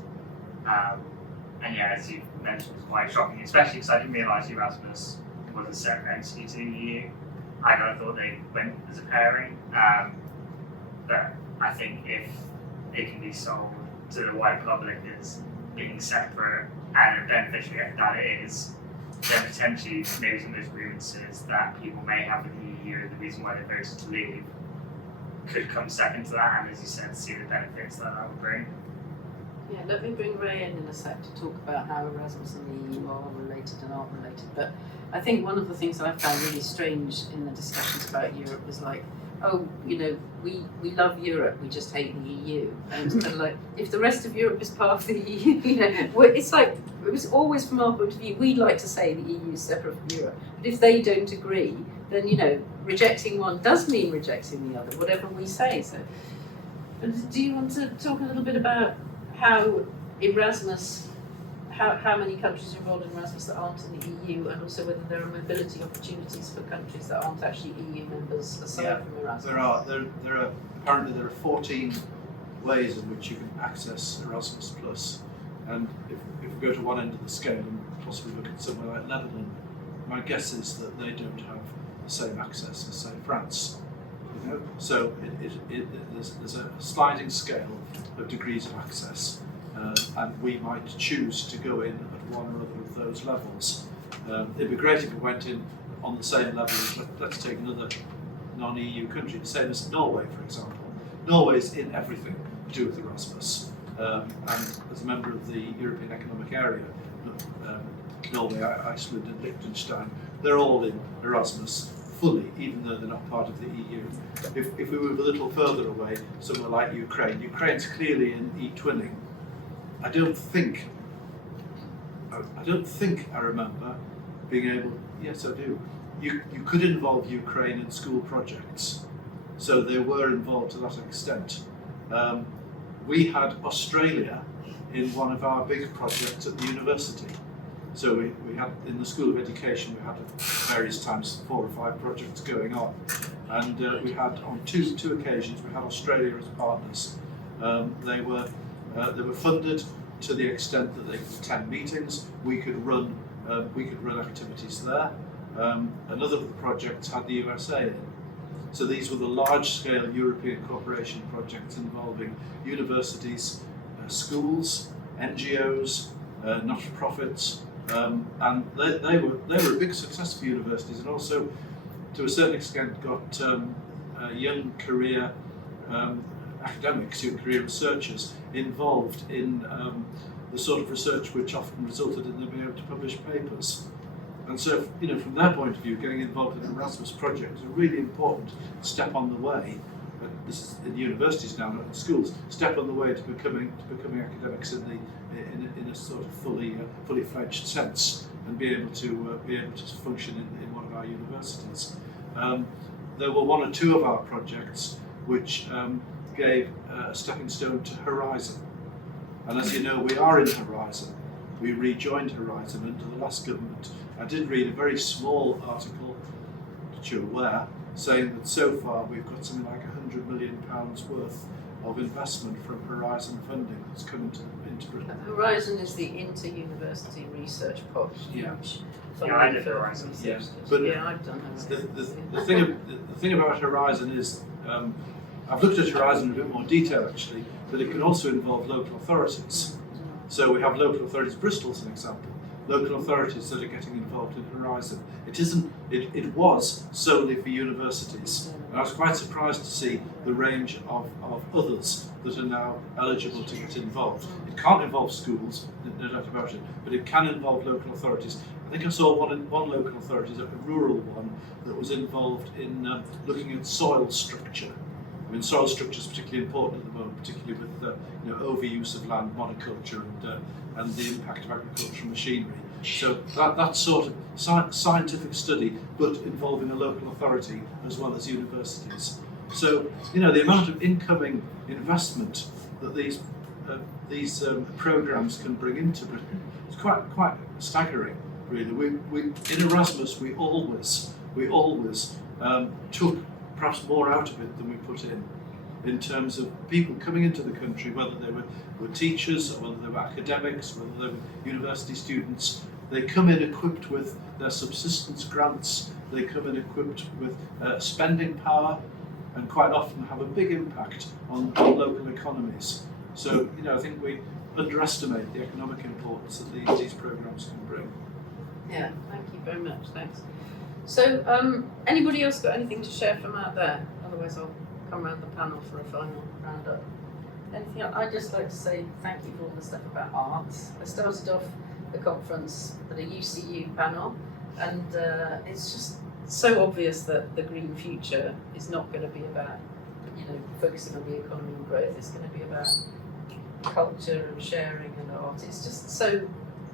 And yeah, as you mentioned, it's quite shocking, especially because I didn't realise Erasmus was a separate entity to the EU. I kind of thought they went as a pairing, but I think if it can be sold to the wider public as being separate and a beneficial that it is, then potentially maybe some of those grievances that people may have with the EU, the reason why they voted to leave, could come second to that, and as you said, see the benefits that would bring. Yeah, let me bring Ray in a sec to talk about how Erasmus and the EU are related and aren't related. But I think one of the things that I found really strange in the discussions about Europe was like, oh, you know, we love Europe, we just hate the EU. And it was kind of like, if the rest of Europe is part of the EU, you know, it's like, it was always from our point of view, we'd like to say the EU is separate from Europe. But if they don't agree, then, you know, rejecting one does mean rejecting the other, whatever we say. So, but do you want to talk a little bit about how Erasmus, how many countries are involved in Erasmus that aren't in the EU, and also whether there are mobility opportunities for countries that aren't actually EU members aside from Erasmus? Apparently there are 14 ways in which you can access Erasmus Plus, and if we go to one end of the scale and possibly look at somewhere like Lebanon, my guess is that they don't have the same access as, say, France. You know? So there's a sliding scale of degrees of access, and we might choose to go in at one or other of those levels. It'd be great if we went in on the same level as, let's take another non-EU country, the same as Norway, for example. Norway's in everything to do with Erasmus, and as a member of the European Economic Area, Norway, Iceland and Liechtenstein, they're all in Erasmus fully, even though they're not part of the EU. If we move a little further away, somewhere like Ukraine's clearly in e-twinning, I don't think I remember being able. Yes, I do. You could involve Ukraine in school projects, so they were involved to that extent. We had Australia in one of our big projects at the university. So we had, in the School of Education, we had at various times 4 or 5 projects going on. And we had, on two occasions, we had Australia as partners. They were funded to the extent that they could attend meetings. We could run activities there. Another of the projects had the USA in. So these were the large-scale European cooperation projects involving universities, schools, NGOs, not-for-profits, and they were a big success for universities, and also to a certain extent got young career academics, young career researchers involved in the sort of research which often resulted in them being able to publish papers. And so, from their point of view, getting involved in an Erasmus project is a really important step on the way. This is in universities now, not in schools. Step on the way to becoming academics in a sort of fully fledged sense, and be able to function in one of our universities. There were 1 or 2 of our projects which gave a stepping stone to Horizon. And as you know, we are in Horizon. We rejoined Horizon under the last government. I did read a very small article, that you're aware, saying that so far we've got something like £100 million worth of investment from Horizon funding that's come into Britain. Horizon is the inter-university research pot. Yeah. Yeah, I did Horizon. Yes, but yeah, I've done Horizon. the thing about Horizon is, I've looked at Horizon in a bit more detail actually, but it can also involve local authorities. So we have local authorities, Bristol as an example, local authorities that are getting involved in Horizon. It was solely for universities. And I was quite surprised to see the range of others that are now eligible to get involved. It can't involve schools, no doubt about it, but it can involve local authorities. I think I saw one local authority, a rural one, that was involved in looking at soil structure. I mean, soil structure is particularly important at the moment, particularly with overuse of land, monoculture, and the impact of agricultural machinery. So that sort of scientific study, but involving a local authority as well as universities. So the amount of incoming investment that these programs can bring into Britain is quite staggering, really. We in Erasmus we always took perhaps more out of it than we put in terms of people coming into the country, whether they were teachers or whether they were academics, whether they were university students. They come in equipped with their subsistence grants, they come in equipped with spending power, and quite often have a big impact on local economies. So, I think we underestimate the economic importance that these programs can bring. Yeah, thank you very much, thanks. So, anybody else got anything to share from out there? Otherwise I'll come around the panel for a final roundup. Anything else? I'd just like to say thank you for all the stuff about arts. I started off the conference at a UCU panel, and it's just so obvious that the green future is not going to be about focusing on the economy and growth. It's going to be about culture and sharing and art. It's just so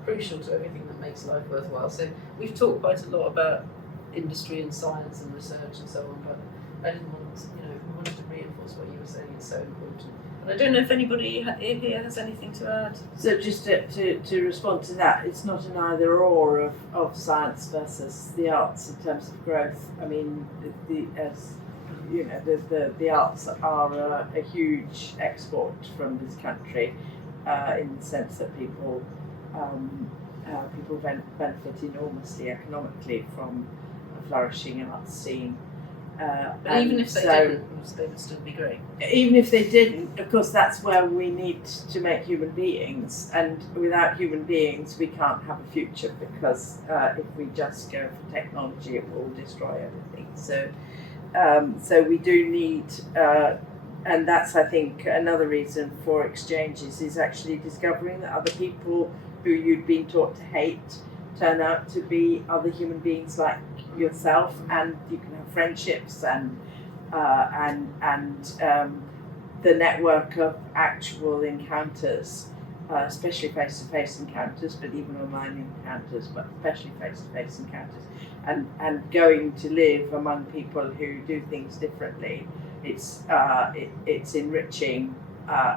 crucial to everything that makes life worthwhile. So we've talked quite a lot about industry and science and research and so on, but I didn't want we wanted to reinforce what you were saying. It's so important. And I don't know if anybody here has anything to add. So just to respond to that, it's not an either or of science versus the arts in terms of growth. I mean, the arts are a huge export from this country in the sense that people benefit enormously economically from a flourishing arts scene. But even if they didn't, they would still be great. Even if they didn't, of course, that's where we need to make human beings. And without human beings, we can't have a future, because if we just go for technology, it will destroy everything. So we do need, and that's, I think, another reason for exchanges, is actually discovering that other people who you'd been taught to hate turn out to be other human beings like yourself, and you can have friendships and the network of actual encounters especially face-to-face encounters, but even online encounters, but especially face-to-face encounters, and going to live among people who do things differently. It's enriching.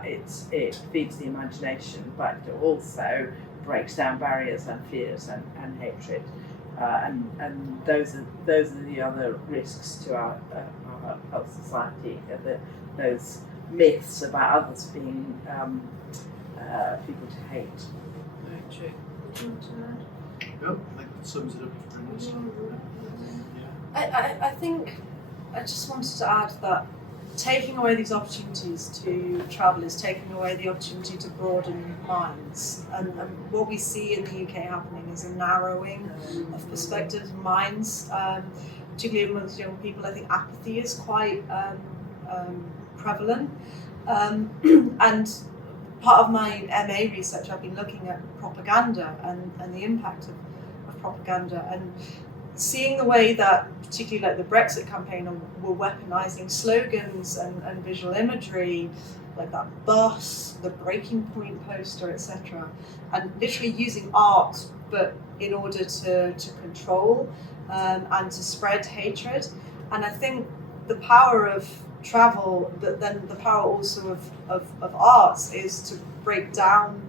It feeds the imagination, but it also breaks down barriers and fears and hatred. And those are the other risks to our health society. Those myths about others being people to hate. Very true. Would you want to add? No, I think that sums it up very nicely. I think I just wanted to add that taking away these opportunities to travel is taking away the opportunity to broaden minds. And what we see in the UK happening is a narrowing of perspectives and minds, particularly amongst young people. I think apathy is quite prevalent. And part of my MA research, I've been looking at propaganda and the impact of propaganda, and seeing the way that, particularly like the Brexit campaign, were weaponising slogans and visual imagery, like that bus, the breaking point poster, etc., and literally using art, but in order to control and to spread hatred. And I think the power of travel, but then the power also of arts, is to break down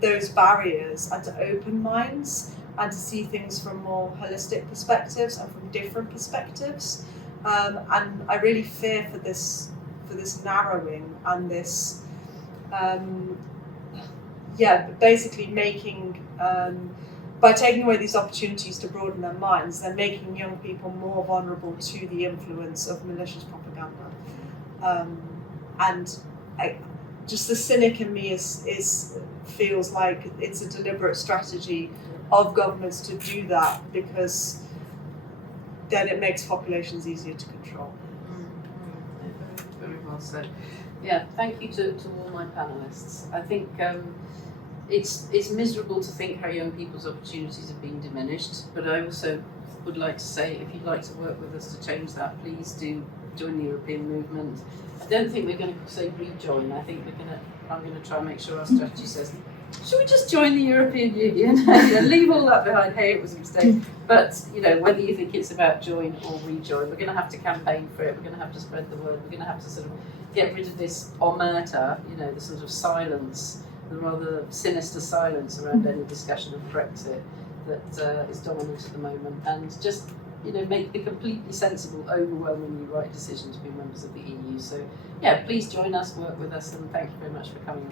those barriers and to open minds and to see things from more holistic perspectives and from different perspectives. And I really fear for this narrowing and this, basically making, by taking away these opportunities to broaden their minds, they're making young people more vulnerable to the influence of malicious propaganda. Just the cynic in me feels like it's a deliberate strategy of governments to do that, because then it makes populations easier to control. Very well said. Yeah, thank you to all my panellists. I think it's miserable to think how young people's opportunities have been diminished, but I also would like to say, if you'd like to work with us to change that, please do join the European movement. I don't think we're going to say rejoin. I think I'm going to try and make sure our strategy says, should we just join the European Union and leave all that behind? Hey, it was a mistake. But whether you think it's about join or rejoin, we're going to have to campaign for it. We're going to have to spread the word. We're going to have to sort of get rid of this omerta, the sort of silence, the rather sinister silence around any discussion of Brexit that is dominant at the moment, and just make the completely sensible, overwhelmingly right decision to be members of the EU. So yeah, please join us, work with us, and thank you very much for coming.